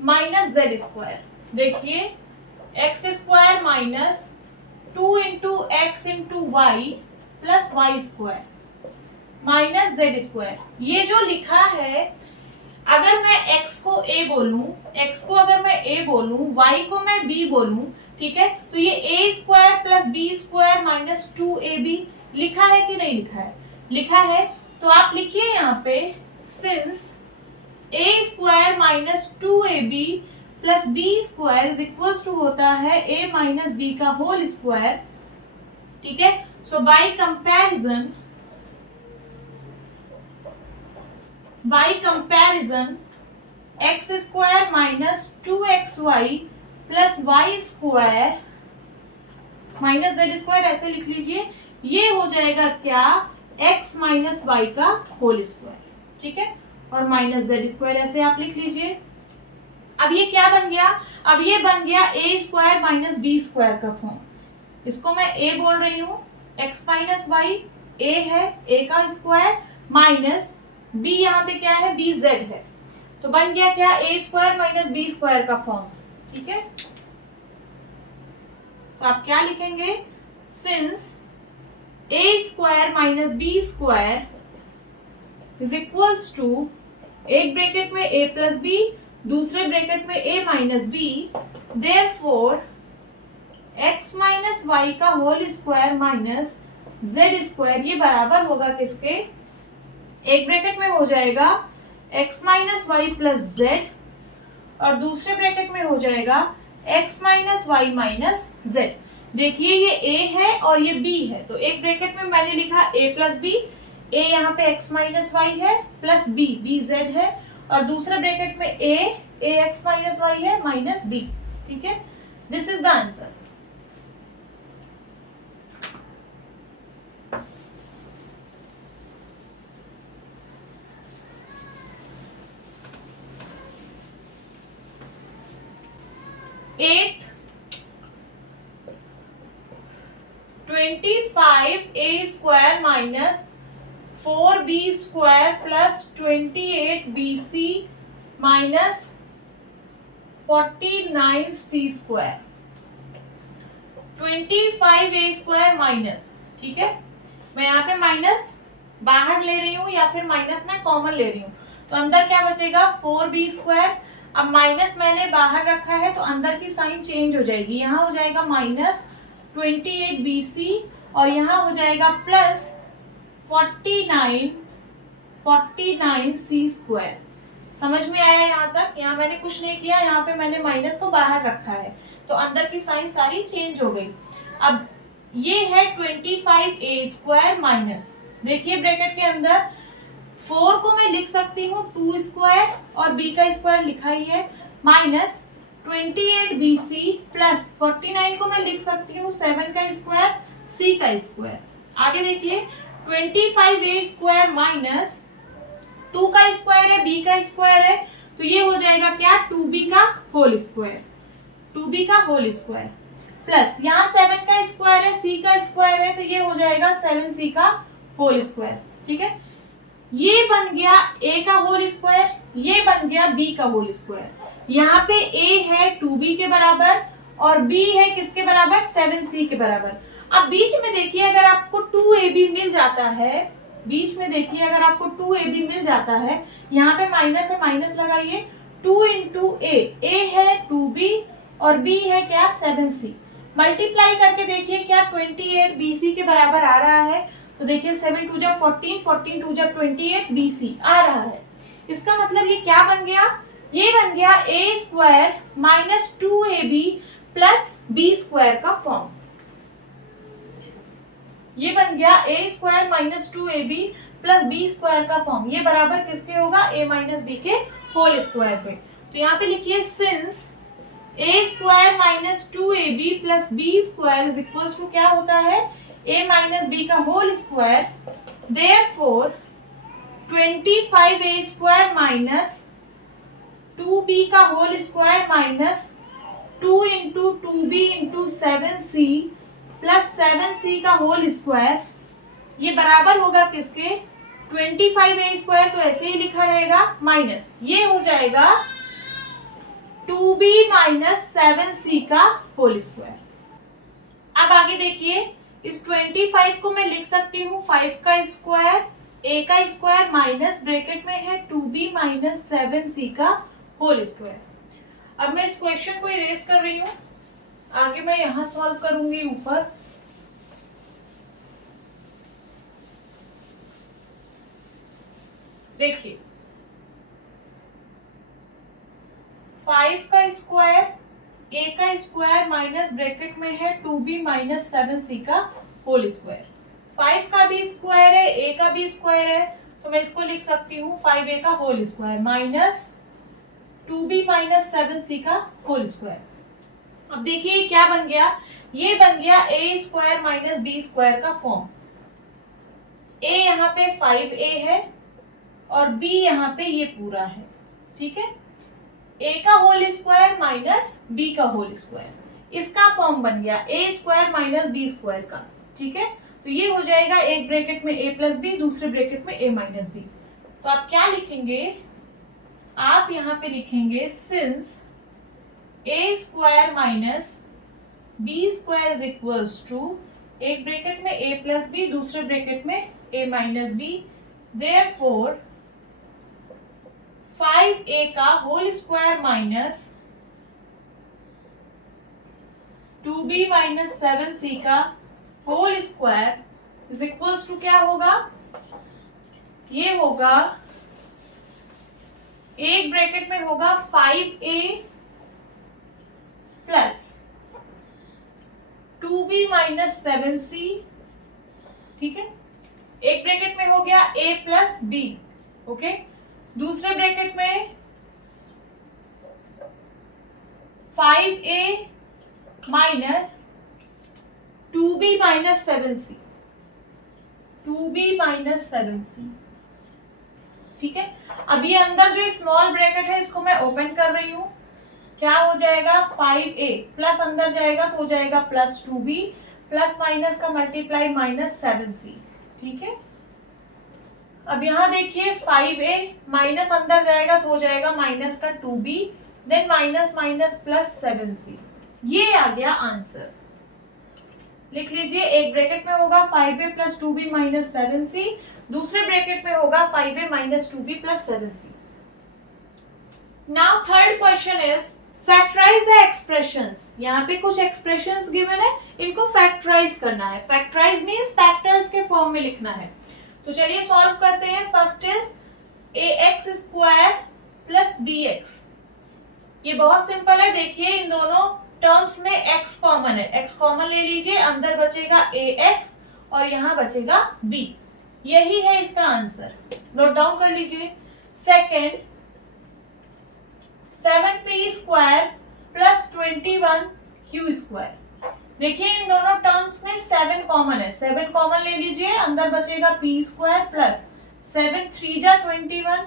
minus Z square. देखिए x square minus 2 into X into Y plus Y square minus Z square. ये जो लिखा है, अगर मैं x को a बोलूं, x को अगर मैं a बोलूं, y को मैं b बोलूं, ठीक है, तो ये a square plus B square minus 2ab लिखा है कि नहीं लिखा है, लिखा है। तो आप लिखिए यहाँ पे since a square minus 2ab plus B square is equal to होता है a माइनस बी का होल स्क्वायर, ठीक है। So by comparison X square minus 2xy plus Y square minus Z square, ऐसे लिख लीजिए, ये हो जाएगा क्या, x माइनस वाई का होल स्क्वायर, ठीक है, और माइनस जेड स्क्वायर ऐसे आप लिख लीजिए। अब ये क्या बन गया, अब ये बन गया ए स्क्वायर माइनस बी स्क्वायर का फॉर्म। इसको मैं ए बोल रही हूँ, एक्स माइनस वाई ए है, ए का स्क्वायर माइनस बी यहाँ पे क्या है, बी जेड है, तो बन गया क्या, A square minus B square का फॉर्म। ठीक है, तो आप क्या लिखेंगे, since A square minus B square is equals to, एक ब्रैकेट में a प्लस बी, दूसरे ब्रैकेट में a minus B, therefore x minus Y का whole square minus z square, ये बराबर होगा किसके, एक ब्रैकेट में हो जाएगा x minus y plus z और दूसरे ब्रैकेट में हो जाएगा x minus y minus z. देखिए ये a है और ये b है, तो एक ब्रैकेट में मैंने लिखा a प्लस बी, a यहाँ पे x माइनस वाई है प्लस b, b z है, और दूसरा ब्रैकेट में a x माइनस वाई है माइनस b। ठीक है, this is the answer. Eight 25a square minus 4b square plus 28bc minus 49c square, 25a square minus, ठीक है, मैं यहाँ पे माइनस बाहर ले रही हूँ या फिर माइनस में कॉमन ले रही हूँ, तो अंदर क्या बचेगा 4b स्क्वायर। अब माइनस मैंने बाहर रखा है तो अंदर की साइन चेंज हो जाएगी, यहाँ हो जाएगा माइनस 28bc और यहाँ हो जाएगा प्लस 49c स्क्वायर। समझ में आया यहाँ तक? यहाँ मैंने कुछ नहीं किया, यहाँ पे मैंने माइनस को बाहर रखा है तो अंदर की साइन सारी चेंज हो गई। अब ये है 25a स्क्वायर माइनस, देखिए ब्रैकेट के अंदर 4 को मैं लिख सकती हूँ 2 स्क्वायर और b का स्क्वायर लिखा ही है, माइनस 28bc प्लस 49 को मैं लिख सकती हूँ 7 का स्क्वायर c का स्क्वायर। आगे देखिए 25a स्क्वायर माइनस 2 का स्क्वायर है, b का स्क्वायर है, तो ये हो जाएगा क्या 2b का होल स्क्वायर, 2b का होल स्क्वायर प्लस यहाँ 7 का स्क्वायर है, c का स्क्वायर है, तो ये हो जाएगा 7c का होल स्क्वायर। ठीक है, ये बन गया a का होल स्क्वायर, ये बन गया b का होल स्क्वायर। यहाँ पे a है 2b के बराबर और b है किसके बराबर, 7c के बराबर। अब बीच में देखिए अगर आपको 2ab मिल जाता है, बीच में देखिए अगर आपको 2ab मिल जाता है, यहाँ पे माइनस है, माइनस लगाइए, 2 इंटू a है 2b और b है क्या 7c, मल्टीप्लाई करके देखिए क्या 28bc के बराबर आ रहा है, तो देखिए 7 2 जा 14, 14 2 जा 28bc आ रहा है। इसका मतलब ये क्या बन गया, ये बन गया a square minus 2ab plus b square का फॉर्म। ये बन गया a square minus 2ab plus b square का फॉर्म, ये बराबर किसके होगा, a माइनस b के होल स्क्वायर पे। तो यहाँ पे लिखिए since a square minus 2ab plus b square is equal to क्या होता है, a माइनस b का whole square, therefore 25a square minus 2b का whole square minus 2 into 2b into 7c plus 7c का होल स्क्वायर, ये बराबर होगा किसके, 25a स्क्वायर तो ऐसे ही लिखा रहेगा माइनस ये हो जाएगा 2b माइनस 7c का होल स्क्वायर। अब आगे देखिए इस 25 को मैं लिख सकती हूँ 5 का स्क्वायर, a का स्क्वायर माइनस ब्रैकेट में है 2b माइनस 7c का होल स्क्वायर। अब मैं इस क्वेश्चन को इरेज कर रही हूँ, आगे मैं यहां सॉल्व करूंगी ऊपर। देखिए 5 का स्क्वायर, a का स्क्वायर माइनस ब्रैकेट में है 2b माइनस 7c का होल स्क्वायर। 5 का भी स्क्वायर है, a का भी स्क्वायर है, तो मैं इसको लिख सकती हूँ 5a का whole square minus 2b minus 7c का होल स्क्वायर। अब देखिए ये क्या बन गया, ये बन गया a square minus b square का फॉर्म। a यहाँ पे 5a है और b यहाँ पे ये पूरा है, ठीक है। ए का होल स्क्वायर माइनस बी का होल स्क्वायर, इसका फॉर्म बन गया ए स्क्वायर माइनस बी स्क्वायर का। ठीक है, तो ये हो जाएगा एक ब्रैकेट में ए प्लस बी, दूसरे ब्रैकेट में ए माइनस बी। तो आप क्या लिखेंगे, आप यहाँ पे लिखेंगे since A square minus B square is equals to, एक ब्रैकेट में ए प्लस बी, दूसरे ब्रैकेट में ए माइनस बी, देयरफॉर 5a का whole square minus 2b minus 7c का whole square is equals to क्या होगा, ये होगा एक ब्रैकेट में होगा 5a plus 2b minus 7c। ठीक है, एक ब्रैकेट में हो गया a प्लस b, ओके, दूसरे ब्रैकेट में 5a minus 2b minus 7c, 2b minus 7c। ठीक है, अब ये अंदर जो स्मॉल ब्रैकेट है इसको मैं ओपन कर रही हूं, क्या हो जाएगा 5a प्लस अंदर जाएगा तो हो जाएगा प्लस 2b, प्लस माइनस का मल्टीप्लाई माइनस 7c। ठीक है, अब यहाँ देखिए 5a माइनस अंदर जाएगा तो हो जाएगा माइनस का 2b, then minus minus plus 7c। ये आ गया आंसर। लिख लीजिए, एक ब्रैकेट में होगा 5a plus 2b minus 7c, दूसरे ब्रैकेट में होगा 5a minus 2b plus 7c। Now third question is factorise the expressions. यहाँ पे कुछ एक्सप्रेशंस गिवन है, इनको फैक्टराइज करना है। फैक्टराइज मींस फैक्टर्स के फॉर्म में लिखना है। तो चलिए सॉल्व करते हैं। First is a x square plus b x. ये बहुत सिंपल है, देखिए इन दोनों टर्म्स में x कॉमन है, x कॉमन ले लीजिए, अंदर बचेगा ax और यहाँ बचेगा b। यही है इसका आंसर, नोट डाउन कर लीजिए। Second 7p square plus 21q square. देखिए इन दोनों टर्म्स में 7 कॉमन है, 7 कॉमन ले लीजिए, अंदर बचेगा p स्क्वायर प्लस 7 3 जा 21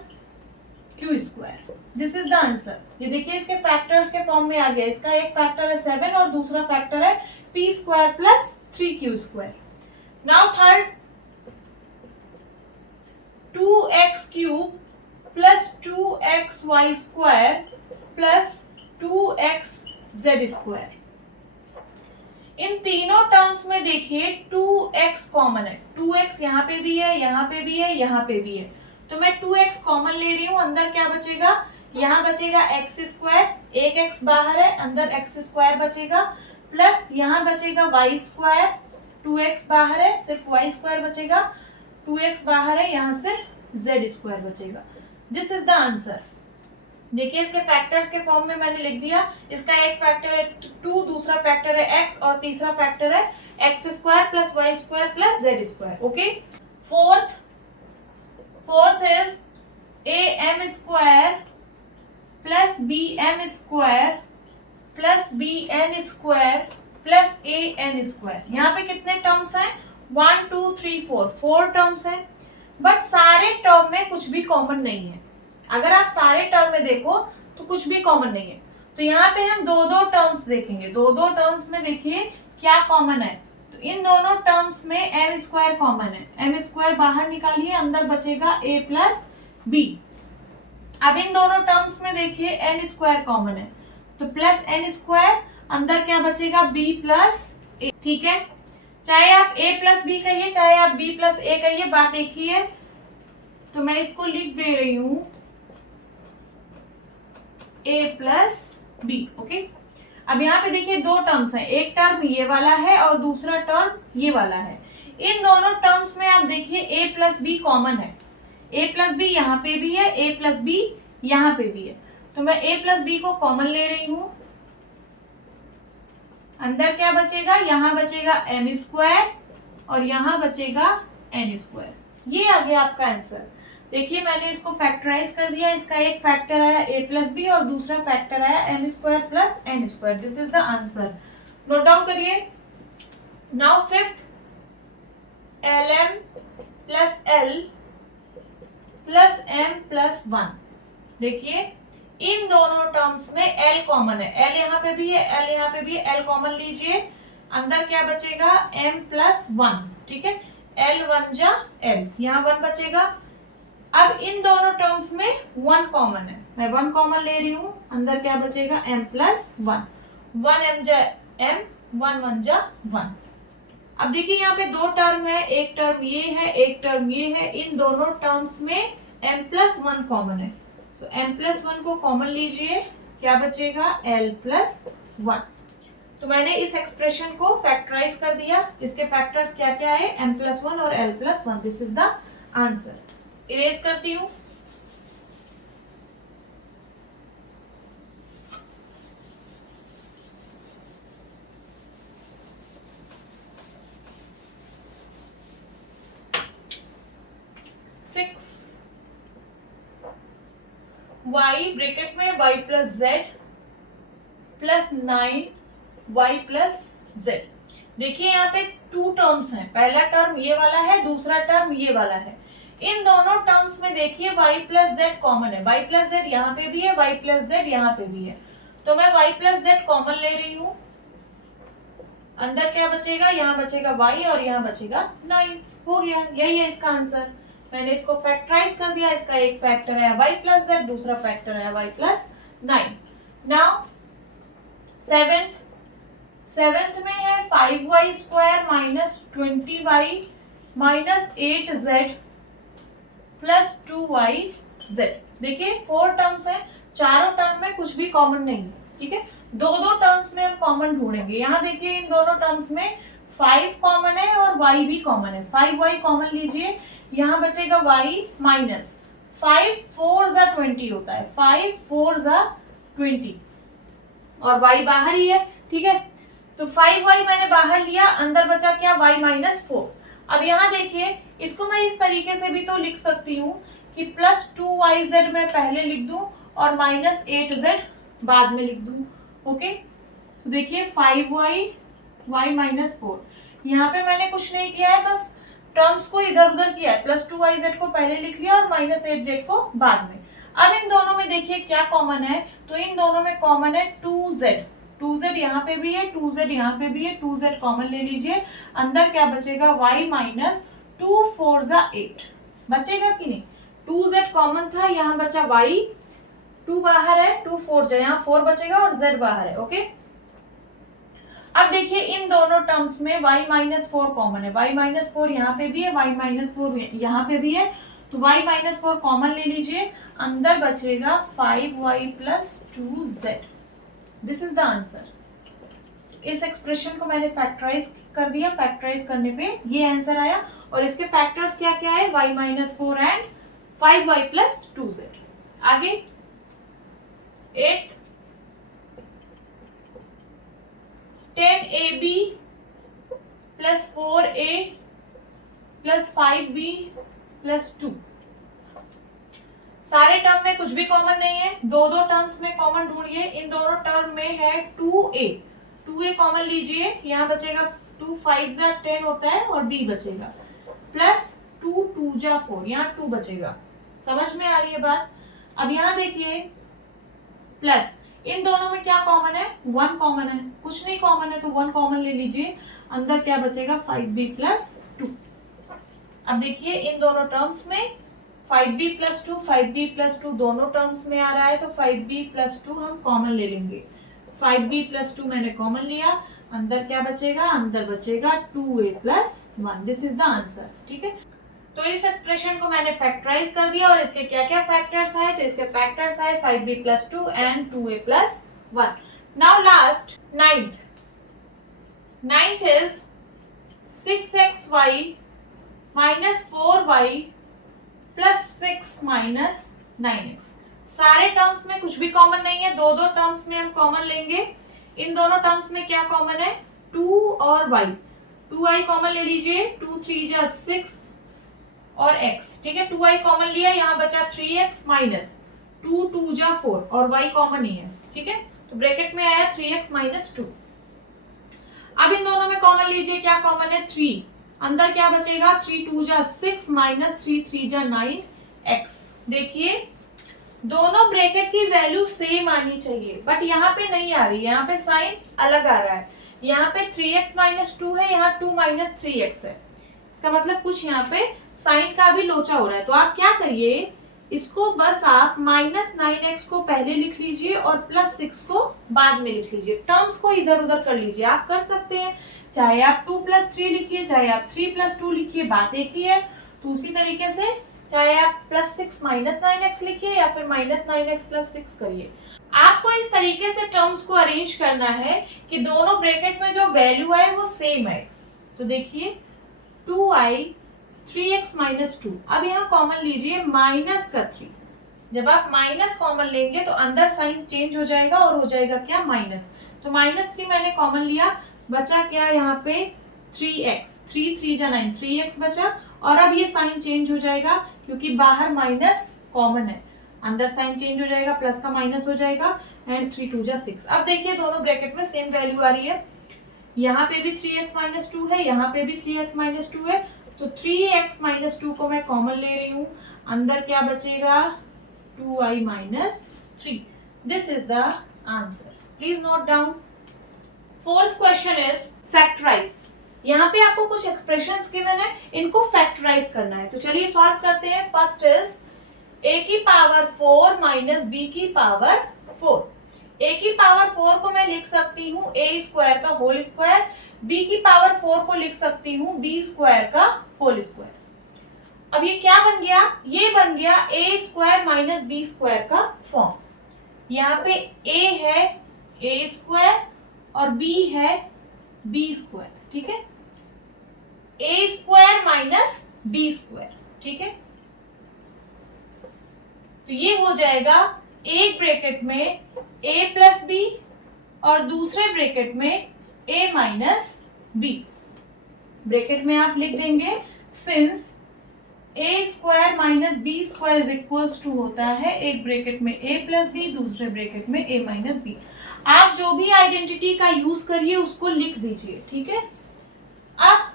q square. This is the answer. ये देखिए इसके फैक्टर्स के फॉर्म में आ गया। इसका एक फैक्टर है 7 और दूसरा फैक्टर है p square plus 3q square. Now third 2x cube plus 2xy square plus 2xz square. इन तीनों टर्म्स में देखिए 2x कॉमन है, 2x यहाँ पे भी है, यहाँ पे भी है, यहाँ पे भी है, तो मैं 2x कॉमन ले रही हूँ। अंदर क्या बचेगा, यहाँ बचेगा x स्क्वायर, एक x बाहर है, अंदर x स्क्वायर बचेगा, प्लस यहाँ बचेगा y स्क्वायर, 2x बाहर है, सिर्फ y स्क्वायर बचेगा, 2x बाहर है, यहाँ सिर्फ z स्क्वायर बचेगा। This is the answer. देखिए इसके फैक्टर्स के फॉर्म में मैंने लिख दिया। इसका एक फैक्टर है 2, दूसरा फैक्टर है x और तीसरा फैक्टर है x square plus y square plus z square. Okay, fourth is am square plus bm square plus bn square plus an square. यहाँ पे कितने टर्म्स हैं, 1 2 3 4 टर्म्स हैं, बट सारे टर्म में कुछ भी कॉमन नहीं है। अगर आप सारे टर्म में देखो तो कुछ भी कॉमन नहीं है। तो यहाँ पे हम दो दो टर्म्स देखेंगे, दो दो टर्म्स में देखिए क्या कॉमन है। तो इन दोनों टर्म्स में एम स्क्वायर कॉमन है, एम स्क्वायर बाहर निकालिए, अंदर बचेगा ए प्लस बी। अब इन दोनों टर्म्स में देखिए एन स्क्वायर कॉमन है, तो प्लस एन स्क्वायर, अंदर क्या बचेगा बी प्लस ए। ठीक है, चाहे आप a प्लस बी कहिए, चाहे आप b प्लस ए कहिए, बात एक ही है। तो मैं इसको लिख दे रही हूं a प्लस बी। ओके, अब यहाँ पे देखिए दो टर्म्स हैं, एक टर्म ये वाला है और दूसरा टर्म ये वाला है। इन दोनों टर्म्स में आप देखिए a प्लस बी कॉमन है, a प्लस बी यहाँ पे भी है, a प्लस बी यहाँ पे भी है, तो मैं a प्लस बी को कॉमन ले रही हूं। अंदर क्या बचेगा, यहाँ बचेगा एम स्क्वायर और यहाँ बचेगा एन स्क्वायर। ये आ गया आपका आंसर। देखिए मैंने इसको फैक्टराइज कर दिया। इसका एक फैक्टर आया a प्लस बी और दूसरा फैक्टर आया M square plus N square. This is the answer, note down करिए। Now fifth lm plus l plus m plus 1। देखिए इन दोनों टर्म्स में एल कॉमन है, एल यहाँ पे भी है, एल यहाँ पे भी है, एल कॉमन लीजिए, अंदर क्या बचेगा m प्लस 1, ठीक है, एल वन जा एल, यहाँ 1 बचेगा। अब इन दोनों टर्म्स में 1 कॉमन है, मैं 1 कॉमन ले रही हूं, अंदर क्या बचेगा m प्लस 1, 1 m जा m, 1 1 जा 1। अब देखिए यहाँ पे दो टर्म है, एक टर्म ये है, एक टर्म ये है, इन दोनों टर्म्स में m प्लस 1 कॉमन है, तो m प्लस 1 को कॉमन लीजिए, क्या बचेगा l प्लस 1। तो मैंने इस एक्सप्रेशन को फैक्टराइज कर दिया, इसके फैक्टर्स क्या क्या है, m प्लस 1 और l plus 1, this is the answer. Erase करती हूं, y ब्रैकेट में y plus Z plus 9 y plus Z. देखिए यहाँ पे टू टर्म्स हैं, पहला टर्म ये वाला है, दूसरा टर्म ये वाला है। इन दोनों टर्म्स में देखिए y प्लस जेड कॉमन है, y प्लस जेड यहाँ पे भी है, y प्लस जेड यहाँ पे भी है, तो मैं y प्लस जेड कॉमन ले रही हूँ, अंदर क्या बचेगा, यहाँ बचेगा y और यहाँ बचेगा 9, हो गया, यही है इसका आंसर। मैंने इसको फैक्टराइज कर दिया, इसका एक फैक्टर है y प्लस जेड, दूसरा फैक्टर है y प्लस 9। नाउ सेवेंथ में है 5y square minus 20y minus 8z plus 2yz। देखिए 4 टर्म्स है, चारों टर्म में कुछ भी कॉमन नहीं, ठीक है, दो दो टर्म्स में हम कॉमन ढूंढेंगे। यहाँ देखिए इन दोनों टर्म्स में 5 कॉमन है और y भी कॉमन है, 5y कॉमन लीजिए, यहाँ बचेगा y माइनस 5 4 जा 20 होता है, 5 4 जा 20 और y बाहर ही है, ठीक है, तो 5y मैंने बाहर लिया, अंदर बचा क्या y माइनस 4। अब यहाँ देखिए इसको मैं इस तरीके से भी तो लिख सकती हूँ कि प्लस 2yz मैं पहले लिख दूं और माइनस 8z बाद में लिख दूं, ओके। तो देखिए 5y y माइनस 4, यहाँ पे मैंने कुछ नहीं किया है, बस टर्म्स को इधर उधर किया है, प्लस 2yz को पहले लिख लिया और माइनस 8z को बाद में। अब इन दोनों में देखिए क्या कॉमन है, तो इन दोनों में कॉमन है 2z यहाँ पे भी है, 2z यहाँ पे भी है, 2z कॉमन ले लीजिए, अंदर क्या बचेगा y माइनस 2 4 जा 8, बचेगा कि नहीं, 2z कॉमन था, यहाँ बचा y, 2 बाहर है, 2 4 जा, यहाँ 4 बचेगा और z बाहर है, ओके। अब देखिए इन दोनों टर्म्स में y माइनस 4 कॉमन है, y माइनस 4 यहाँ पे भी है, y माइनस 4 यहाँ पे भी है, तो y माइनस 4 कॉमन ले लीजिए, अंदर बचेगा 5y plus 2z, this is the answer. इस एक्सप्रेशन को मैंने फैक्टराइज कर दिया, फैक्टराइज करने पे ये आंसर आया, और इसके फैक्टर्स क्या क्या है, y minus 4 and 5y plus 2z। आगे 8th 10ab plus 4a plus 5b plus 2, सारे टर्म में कुछ भी कॉमन नहीं है, दो दो टर्म्स में कॉमन ढूंढिए। इन दोनों टर्म में है 2a कॉमन लीजिए, यहाँ बचेगा 2 5 जा 10 होता है और b बचेगा, प्लस 2 2 जा 4, यहाँ 2 बचेगा, समझ में आ रही है बात। अब यहाँ देखिए प्लस इन दोनों में क्या कॉमन है, 1 कॉमन है, कुछ नहीं कॉमन है तो 1 कॉमन ले लीजिए, अंदर क्या बचेगा 5b प्लस 2। अब देखिए इन दोनों टर्म्स में 5b प्लस 2 दोनों टर्म्स में आ रहा है, तो 5b प्लस 2 हम कॉमन ले लेंगे, 5b प्लस 2 मैंने कॉमन लिया, अंदर क्या बचेगा, अंदर बचेगा 2a plus 1, this is the answer, ठीक है। तो इस एक्सप्रेशन को मैंने फैक्टराइज कर दिया, और इसके क्या क्या फैक्टर्स आए, तो इसके फैक्टर्स आए 5b plus 2 and 2a plus 1। Now last 9th is 6xy minus 4y plus 6 minus 9x। सारे टर्म्स में कुछ भी कॉमन नहीं है, दो दो टर्म्स में हम कॉमन लेंगे। इन दोनों टर्म्स में क्या कॉमन है, 2 और y, 2y कॉमन ले लीजिए, 2 3 जा 6 और x, ठीक है, 2y कॉमन लिया, यहाँ बचा 3x माइनस 2 2 जा 4 और y कॉमन ही है, ठीक है, तो ब्रैकेट में आया 3x माइनस 2। अब इन दोनों में कॉमन लीजिए, क्या कॉमन है 3, अंदर क्या बचेगा 3 2 जा 6 माइनस 3 3 जा 9 x। देखिए दोनों ब्रैकेट की वैल्यू सेम आनी चाहिए, बट यहाँ पे नहीं आ रही है, यहाँ पे साइन अलग आ रहा है। यहाँ पे 3x माइनस 2 है, यहाँ 2 माइनस 3x है। इसका मतलब कुछ यहाँ पे साइन का भी लोचा हो रहा है। तो आप क्या करिए, इसको बस आप -9x को पहले लिख लीजिए और +6 को बाद में लिख लीजिए। टर्म्स को इधर उधर कर लीजिए, आप कर सकते हैं, चाहे आप 2 + 3 लिखिए, चाहे आप 3 + 2 लिखिए, बात एक ही है। तो उसी तरीके से चाहे आप +6 -9x लिखिए या फिर -9x + 6 करिए। आपको इस तरीके से टर्म्स को अरेंज करना है कि दोनों ब्रैकेट में जो वैल्यू आए वो सेम है। तो देखिए 2i 3x - 2, अब यहाँ कॉमन लीजिए माइनस का 3। जब आप माइनस कॉमन लेंगे तो अंदर साइन चेंज हो जाएगा और हो जाएगा क्या, माइनस। तो -3 मैंने कॉमन लिया, बचा क्या यहाँ पे 3x, 3 3 जा 9, 3x बचा। और अब ये साइन चेंज हो जाएगा क्योंकि बाहर माइनस कॉमन है, अंदर साइन चेंज हो जाएगा, प्लस का माइनस हो जाएगा, एंड 3 2 जा 6। अब देखिए दोनों ब्रैकेट में सेम वैल्यू आ रही है, यहाँ पे भी 3x - 2 है, यहाँ पे भी 3x - 2 है। तो 3x - 2 को मैं कॉमन ले रही हूँ, अंदर क्या बचेगा 2i - 3। This is the answer, please note down. Fourth question is factorise. यहाँ पे आपको कुछ एक्सप्रेशंस गिवन है, इनको फैक्टराइज करना है। तो चलिए सॉल्व करते हैं। फर्स्ट इज a की पावर 4 - b की पावर 4। a की पावर 4 को मैं लिख सकती हूँ a² का होल स्क्वायर, b की पावर 4 को लिख सकती हूँ b² का होल स्क्वायर। अब ये क्या बन गया, ये बन गया a² - b² का फॉर्म। यहाँ पे a है a² और b है b², ठीक है, a² - b², ठीक है। तो ये हो जाएगा एक ब्रैकेट में a + b और दूसरे ब्रैकेट में a - b। ब्रैकेट में आप लिख देंगे सिंस a² - b² होता है, एक ब्रैकेट में a + b, दूसरे ब्रैकेट में a - b। आप जो भी आइडेंटिटी का यूज करिए उसको लिख दीजिए, ठीक है। अब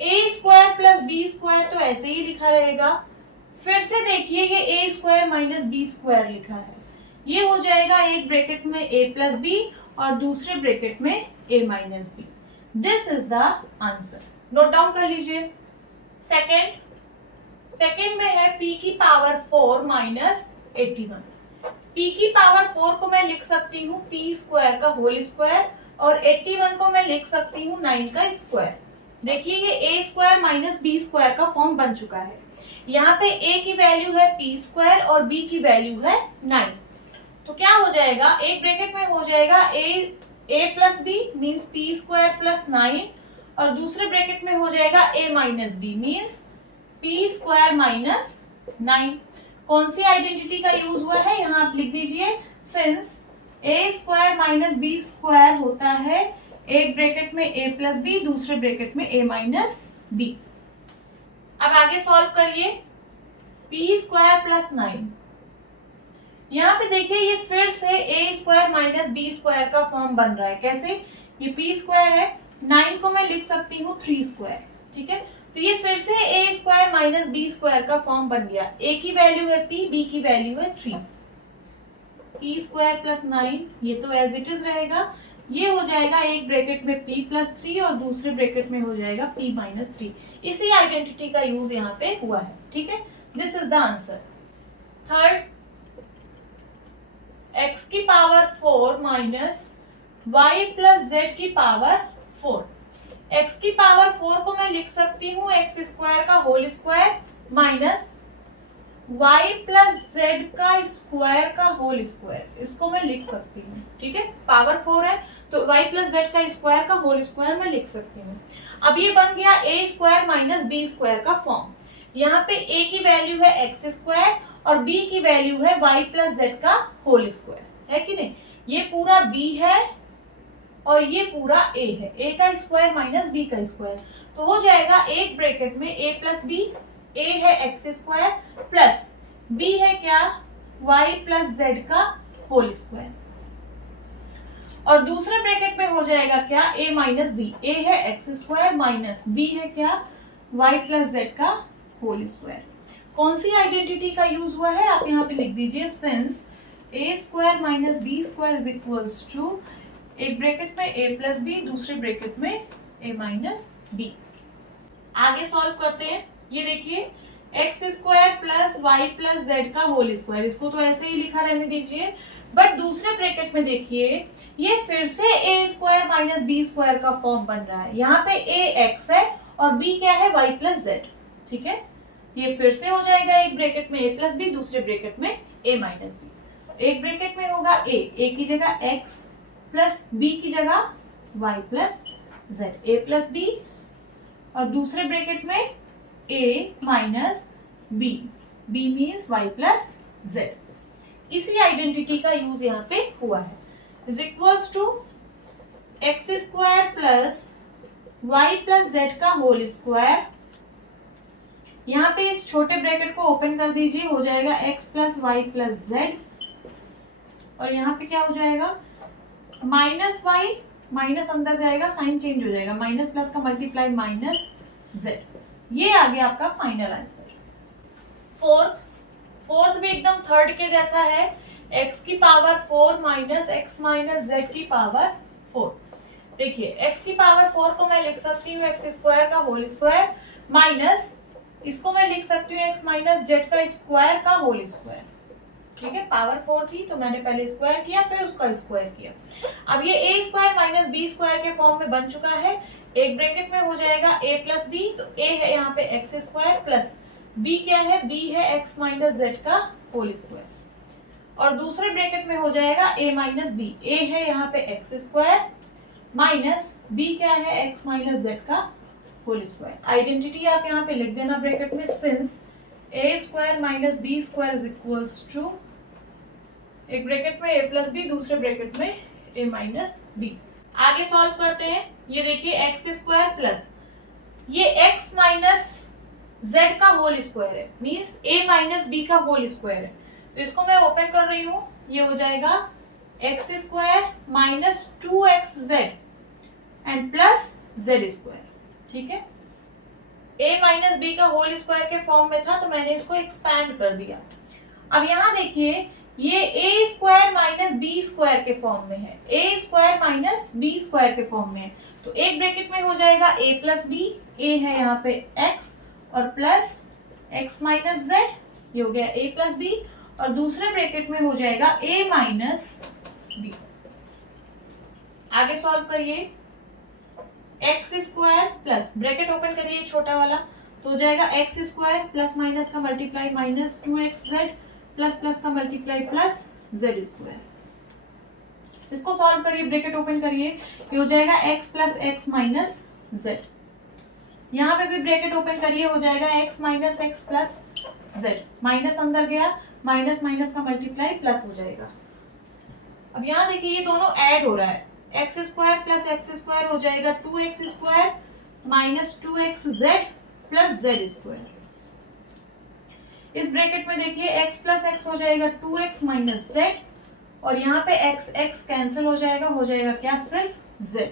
a² + b² तो ऐसे ही लिखा रहेगा। फिर से देखिए ये a² - b² लिखा है, ये हो जाएगा एक ब्रैकेट में a + b और दूसरे ब्रैकेट में a - b। This is the answer, note down कर लीजिए। सेकेंड में है p की पावर 4 - 81। p की पावर 4 को मैं लिख सकती हूँ p² का होल स्क्वायर और 81 को मैं लिख सकती हूँ 9 का स्क्वायर। देखिए ये a² - b² का फॉर्म बन चुका है। यहाँ पे a की वैल्यू है p² और b की वैल्यू है 9। तो क्या हो जाएगा, एक ब्रैकेट में हो जाएगा a + b मीन्स p² + 9 और दूसरे ब्रैकेट में हो जाएगा a - b मीन्स p² - 9। कौन सी आइडेंटिटी का यूज हुआ है, यहाँ आप लिख दीजिए सिंस a² - b² होता है एक ब्रैकेट में a + b, दूसरे ब्रैकेट में a - b। अब आगे सॉल्व करिए, p² + 9। यहाँ पे देखिए ये फिर से a² - b² का फॉर्म बन रहा है। कैसे, ये p² है, 9 को मैं लिख सकती हूँ 3², ठीक है। तो ये फिर से a² - b² का फॉर्म बन गया। a की वैल्यू है p, b की वैल्यू है 3। p² + 9 ये तो एज इट इज रहेगा, ये हो जाएगा एक ब्रैकेट में p + 3 और दूसरे ब्रैकेट में हो जाएगा p - 3। इसी आइडेंटिटी का यूज यहाँ पे हुआ है, ठीक है। This is the answer. Third, x की पावर 4 - y + z की पावर 4। x की पावर 4 को मैं लिख सकती हूँ x² का whole square minus y + z का स्क्वायर का होल स्क्वायर, इसको मैं लिख सकती हूँ, ठीक है। पावर 4 है तो y + z का स्क्वायर का होल स्क्वायर मैं लिख सकती हूँ। अब ये बन गया a² - b² का फॉर्म। यहाँ पे a की वैल्यू है x² और b की वैल्यू है y + z का होल स्क्वायर, है कि नहीं। ये पूरा b है और ये पूरा a है, a का स्क्वायर माइनस b का स्क्वायर। तो हो जाएगा एक ब्रैकेट में a + b, a है x² प्लस b है क्या y + z का होल स्क्वायर और दूसरे ब्रैकेट में हो जाएगा क्या a - b, a है x² माइनस b है क्या y + z का होल स्क्वायर। कौन सी आइडेंटिटी का यूज हुआ है आप यहाँ पे लिख दीजिए, since A square minus B square is equals to, एक ब्रैकेट में a प्लस बी, दूसरे ब्रैकेट में a माइनस बी। आगे सॉल्व करते हैं। ये देखिए x square plus y plus z का होल स्क्वायर, इसको तो ऐसे ही लिखा रहने दीजिए, बट दूसरे ब्रैकेट में देखिए ये फिर से ए स्क्वायर माइनस बी स्क्वायर का फॉर्म बन रहा है। यहाँ पे ए एक्स है और बी क्या है, वाई प्लस जेड। ठीक है, ये फिर से हो जाएगा एक ब्रैकेट में ए प्लस बी, दूसरे ब्रैकेट में ए माइनस बी। एक ब्रैकेट में होगा ए की जगह एक्स प्लस बी की जगह y plus z, a plus b, और दूसरे ब्रैकेट में a minus b, b means y plus z. इसी आइडेंटिटी का यूज यहाँ पे हुआ है, is equals to x square plus y plus z का होल स्क्वायर। यहाँ पे इस छोटे ब्रैकेट को ओपन कर दीजिए, हो जाएगा x plus y plus z, और यहाँ पे क्या हो जाएगा माइनस वाई, माइनस अंदर जाएगा, साइन चेंज हो जाएगा, माइनस प्लस का मल्टीप्लाई माइनस जेड। ये आ गया आपका फाइनल आंसर। फोर्थ भी एकदम थर्ड के जैसा है, x की power 4 minus x minus Z की पावर 4। देखिए x की पावर 4 को मैं लिख सकती हूँ एक्स स्क्वायर का होल स्क्वायर, माइनस इसको मैं लिख सकती हूँ एक्स माइनस जेड का स्क्वायर का होल स्क्वायर। ठीक है, पावर 4 थी तो मैंने पहले स्क्वायर किया फिर उसका स्क्वायर किया। अब ये ए स्क्वायर माइनस बी स्क्वायर के फॉर्म में बन चुका है। एक ब्रैकेट में हो जाएगा a प्लस बी, तो a है यहाँ पे एक्स स्क्वायर प्लस b क्या है, b है एक्स माइनस जेड का होल स्क्वायर, और दूसरे ब्रैकेट में हो जाएगा a माइनस बी, a है यहाँ पे एक्स स्क्वायर माइनस b क्या है एक्स माइनस जेड का होल स्क्वायर। आइडेंटिटी आप यहाँ पे लिख देना ब्रैकेट में, since a square minus B square is equals to, एक ब्रैकेट में a प्लस बी, दूसरे ब्रैकेट में a माइनस बी। आगे सॉल्व करते हैं। ये देखिए एक्स स्क्वायर प्लस ये x माइनस जेड का होल स्क्वायर है, मीन्स a माइनस बी का होल स्क्वायर है, तो इसको मैं ओपन कर रही हूँ, ये हो जाएगा x square minus 2x Z and plus z square. ठीक है, a माइनस बी का होल स्क्वायर के फॉर्म में था तो मैंने इसको एक्सपैंड कर दिया। अब यहाँ देखिए ये ए स्क्वायर माइनस बी स्क्वायर के फॉर्म में है, a square minus B square के फॉर्म में है, तो एक ब्रैकेट में हो जाएगा a प्लस बी, ए है यहाँ पे x और प्लस x माइनस जेड, ये हो गया a प्लस बी, और दूसरे ब्रैकेट में हो जाएगा a माइनस बी। आगे सॉल्व करिए, x square plus bracket open करिए छोटा वाला, तो हो जाएगा एक्स स्क्वायर प्लस माइनस का multiply minus 2x z plus plus का मल्टीप्लाई प्लस जेड स्क्वायर। इसको सॉल्व करिए, ब्रैकेट ओपन करिए, ये हो जाएगा x plus x minus Z, यहाँ पे भी ब्रैकेट ओपन करिए, हो जाएगा x minus x plus Z, minus अंदर गया, माइनस माइनस का मल्टीप्लाई प्लस हो जाएगा। अब यहाँ देखिए ये दोनों ऐड हो रहा है, x square plus x square हो जाएगा 2x square minus 2x z plus z square. इस ब्रैकेट में देखिए x प्लस एक्स हो जाएगा 2x माइनस जेड, और यहाँ पे x x कैंसिल हो जाएगा क्या, सिर्फ z।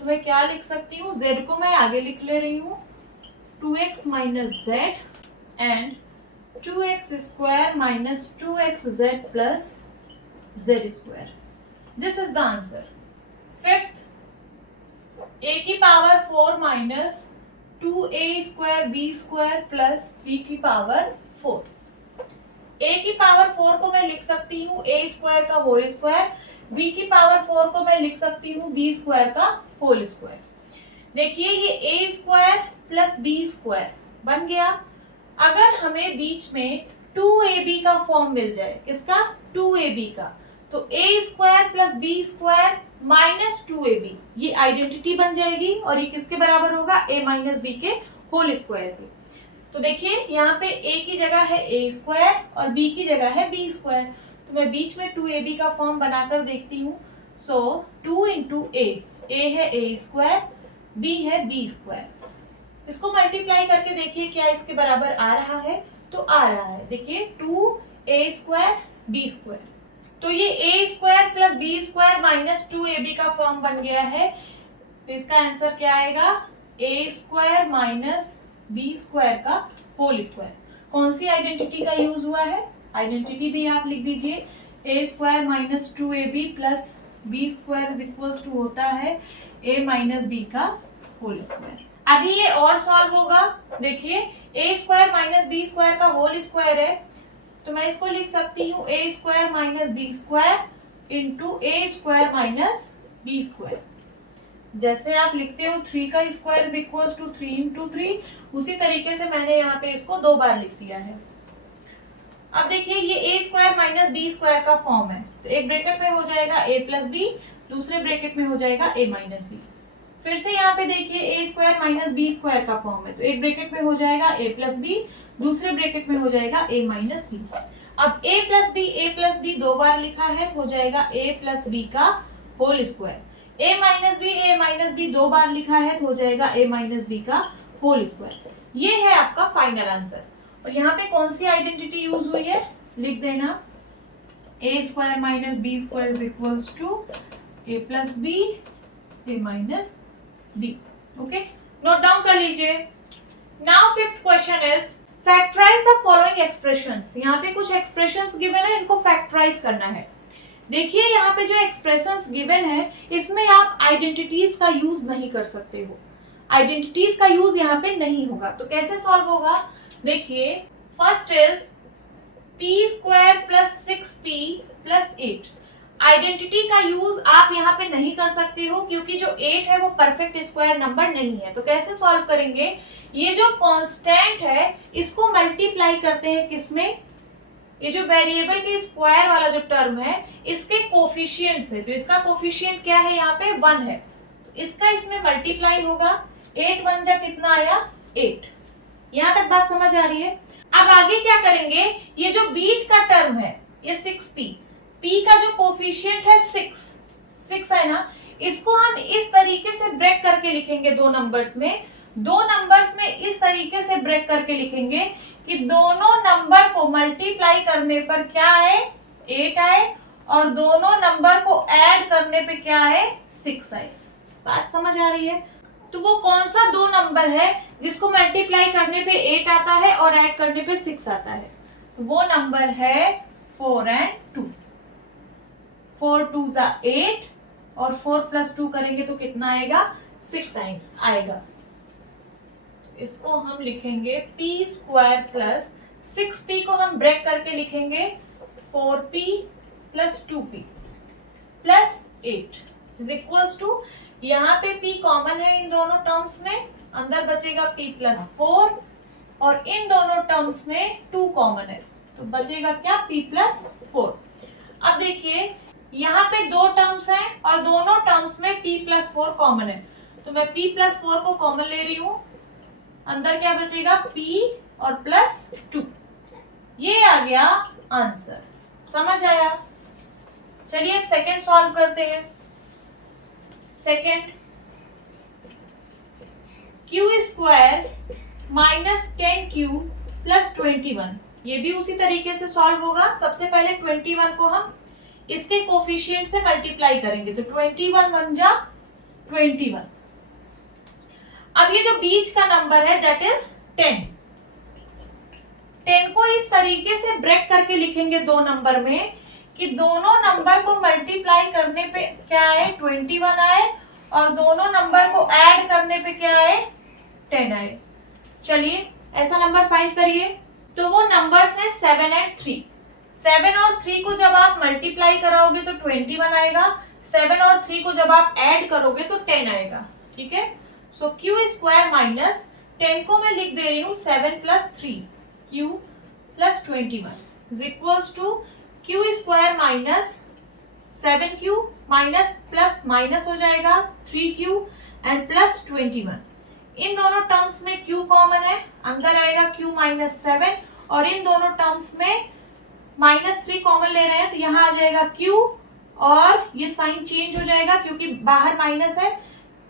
तो मैं क्या लिख सकती हूँ, z को मैं आगे लिख ले रही हूँ 2x minus z and 2x square minus 2x z plus z square. This is the answer. Fifth, a की power 4 minus 2a square b square plus b की पावर 4। a की पावर 4 को मैं लिख सकती हूँ a स्क्वायर का whole square, b की पावर 4 को मैं लिख सकती हूँ b स्क्वायर का होल स्क्वायर। देखिए ये a square plus b square बन गया। अगर हमें बीच में 2ab का फॉर्म मिल जाए, किसका, 2ab का, तो a square plus b square minus 2ab, ये आइडेंटिटी बन जाएगी और ये किसके बराबर होगा, a माइनस बी के होल स्क्वायर के। तो देखिए यहाँ पे a की जगह है a स्क्वायर और b की जगह है b स्क्वायर, तो मैं बीच में 2ab का फॉर्म बनाकर देखती हूँ। सो 2 इंटू a है a स्क्वायर, b है b स्क्वायर, इसको मल्टीप्लाई करके देखिए क्या इसके बराबर आ रहा है, तो आ रहा है, देखिए 2a स्क्वायर b स्क्वायर, तो ये a square plus b square minus 2ab का फॉर्म बन गया है। तो इसका आंसर क्या आएगा, a square minus B square का होल स्क्वायर। कौन सी आइडेंटिटी का यूज हुआ है, आइडेंटिटी भी आप लिख दीजिए, A square minus 2ab plus B square is equals to होता है a माइनस बी का होल स्क्वायर। अभी ये और सॉल्व होगा, देखिए ए स्क्वायर माइनस बी स्क्वायर का होल स्क्वायर है, तो मैं इसको लिख सकती हूँ A square minus B square into A square minus B square. जैसे आप लिखते हो 3 का square is equals to 3 into 3, उसी तरीके से मैंने यहाँ पे इसको 2 बार लिख दिया है। अब देखिए ये ए स्क्वायर माइनस बी स्क्वायर का फॉर्म है, तो एक ब्रैकेट में हो जाएगा a प्लस बी, दूसरे ब्रैकेट में हो जाएगा a माइनस बी। फिर से यहाँ पे देखिए ए स्क्वायर माइनस बी स्क्वायर का फॉर्म है, तो एक ब्रैकेट में हो जाएगा a प्लस बी, दूसरे ब्रैकेट में हो जाएगा a माइनस बी। अब a प्लस बी 2 बार लिखा है, तो हो जाएगा a प्लस बी का whole square. a minus b 2 बार लिखा है, तो हो जाएगा a माइनस बी का होल स्क्वायर। ये है आपका फाइनल आंसर। और यहाँ पे कौन सी आइडेंटिटी यूज हुई है, लिख देना, a square minus B square is equals to a plus b a minus b. Okay, note down कर लीजिए। Now fifth question is factorise the following expressions. यहाँ पे कुछ एक्सप्रेशंस गिवन है, इनको फैक्टराइज करना है। देखिए यहाँ पे जो एक्सप्रेशंस गिवन है, इसमें आप आइडेंटिटीज का यूज नहीं कर सकते हो, आइडेंटिटीज का यूज यहाँ पे नहीं होगा। तो कैसे सॉल्व होगा, देखिए first is P square plus 6p plus 8। Identity का यूज आप यहाँ पे नहीं कर सकते हो, क्योंकि जो 8 है वो परफेक्ट स्क्वायर नंबर नहीं है। तो कैसे सॉल्व करेंगे, ये जो कांस्टेंट है इसको मल्टीप्लाई करते हैं किसमें, ये जो वेरिएबल के स्क्वायर वाला जो टर्म है इसके कोफिशिएंट से। तो इसका कोफिशिएंट क्या है, यहाँ पे 1 है, तो इसका इसमें मल्टीप्लाई होगा। 8 1 जा कितना आया, 8। यहाँ तक बात समझ आ रही है। अब आगे क्या करेंगे, ये जो बीच का टर्म है ये 6p, p का जो कोफिशिएंट है 6 है ना, इसको हम इस तरीके से ब्रेक करके लिखेंगे, दो नंबर्स में इस तरीके से ब्रेक करके लिखेंगे कि दोनों नंबर को मल्टीप्लाई करने पर क्या आए, 8 आए, और दोनों नंबर को ऐड करने पे क्या आए, 6 आए। बात समझ आ रही है। तो वो कौन सा दो नंबर है जिसको मल्टीप्लाई करने पे 8 आता है और ऐड करने पे 6 आता है, तो वो नंबर है 4 and 2। 4 2 जा 8 और 4 प्लस 2 करेंगे तो कितना आएगा, 6 आएगा। इसको हम लिखेंगे p स्क्वायर प्लस 6p को हम ब्रेक करके लिखेंगे 4p plus 2p plus 8 is equals to, यहाँ पे p कॉमन है इन दोनों टर्म्स में, अंदर बचेगा p प्लस 4, और इन दोनों टर्म्स में 2 कॉमन है, तो बचेगा क्या, p प्लस 4। अब देखिए यहाँ पे 2 टर्म्स हैं और दोनों टर्म्स में p प्लस 4 कॉमन है, तो मैं p प्लस 4 को कॉमन ले रही हूँ, अंदर क्या बचेगा, p और प्लस 2। ये आ गया आंसर, समझ आया। चलिए सेकंड सॉल्व करते हैं। Second, q square minus 10q plus 21, ये भी उसी तरीके से सॉल्व होगा। सबसे पहले 21 को हम इसके कोफिशिएंट से मल्टीप्लाई करेंगे, तो 21 1 जा 21। अब ये जो बीच का नंबर है दैट इज 10 को इस तरीके से ब्रेक करके लिखेंगे दो नंबर में कि दोनों नंबर को मल्टीप्लाई करने पे क्या आए, 21 आए, और दोनों नंबर को ऐड करने पे क्या आए, 10 आए। चलिए ऐसा नंबर फाइंड करिए। तो वो नंबर्स हैं 7 and 3। 7 और 3 को जब आप मल्टीप्लाई कराओगे तो 21 आएगा, 7 और 3 को जब आप ऐड करोगे तो 10 आएगा। ठीक है, सो q स्क्वायर माइनस 10 को मैं लिख दे रही हूँ 7 plus 3 q plus 21 is equals to q square minus 7q minus plus minus हो जाएगा 3q एंड प्लस 21। इन दोनों टर्म्स में q कॉमन है, अंदर आएगा q माइनस 7, और इन दोनों टर्म्स में माइनस 3 कॉमन ले रहे हैं, तो यहाँ आ जाएगा q, और ये साइन चेंज हो जाएगा क्योंकि बाहर माइनस है,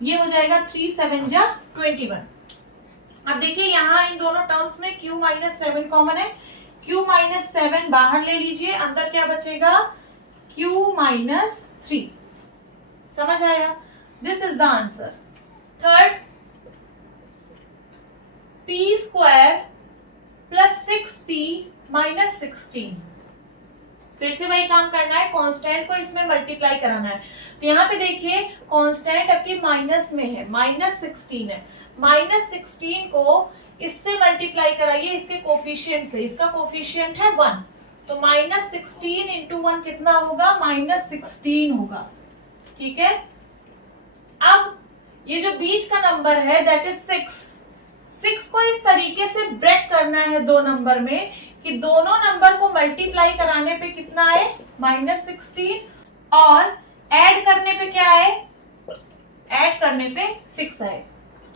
ये हो जाएगा 3 7 जा 21। अब देखिए यहाँ इन दोनों टर्म्स में q माइनस 7 कॉमन है, q माइनस 7 बाहर ले लीजिए, अंदर क्या बचेगा, q माइनस 3। समझ आया, this is the answer. Third, p square plus 6p minus 16। फिर से वही काम करना है, कांस्टेंट को इसमें मल्टीप्लाई कराना है। तो यहाँ पे देखिए कांस्टेंट आपकी माइनस में है, माइनस 16 है, माइनस 16 को इससे मल्टीप्लाई कराइए इसके कोफिशिएंट से, इसका कोफिशिएंट है 1, तो माइनस 16 इंटू 1 कितना होगा, माइनस 16 होगा। ठीक है, अब ये जो बीच का नंबर है दैट इज 6 को इस तरीके से ब्रेक करना है दो नंबर में कि दोनों नंबर को मल्टीप्लाई कराने पे कितना आए, माइनस 16, और ऐड करने पे क्या आए, ऐड करने पे 6 आए।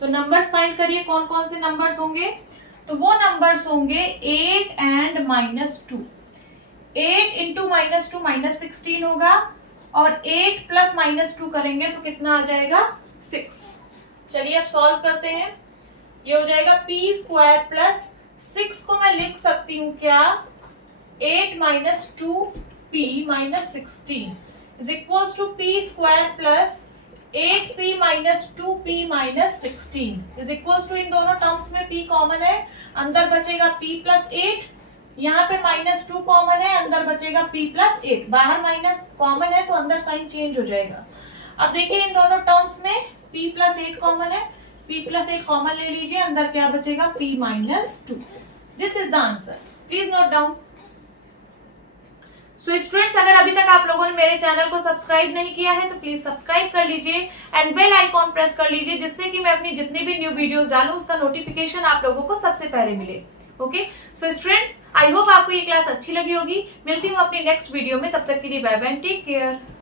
तो नंबर्स फाइंड करिए कौन कौन से नंबर्स होंगे। तो वो नंबर्स होंगे 8 एंड -2। 8 इंटू -2 माइनस 16 होगा, और 8 प्लस -2 करेंगे तो कितना आ जाएगा, 6। चलिए अब सॉल्व करते हैं। ये हो जाएगा p² प्लस 6 को मैं लिख सकती हूँ क्या, 8 minus 2p minus 16 is equals to p² plus 8p minus 2p minus 16 is equals to, इन दोनों टर्म्स में p कॉमन है, अंदर बचेगा p प्लस 8, यहाँ पे -2 कॉमन है, अंदर बचेगा p प्लस 8, बाहर माइनस कॉमन है तो अंदर साइन चेंज हो जाएगा। अब देखिए इन दोनों टर्म्स में p प्लस 8 कॉमन है, p प्लस 8 कॉमन ले लीजिए, अंदर क्या बचेगा, p minus 2। This is the answer, please note down. So students, अगर अभी तक आप लोगों ने मेरे चैनल को सब्सक्राइब नहीं किया है तो प्लीज सब्सक्राइब कर लीजिए एंड बेल आइकॉन प्रेस कर लीजिए, जिससे कि मैं अपनी जितनी भी न्यू वीडियोस डालूं उसका नोटिफिकेशन आप लोगों को सबसे पहले मिले। Okay, so students, I hope आपको ये क्लास अच्छी लगी होगी। मिलती हूँ अपनी नेक्स्ट वीडियो में, तब तक के लिए बाय बाय, टेक केयर।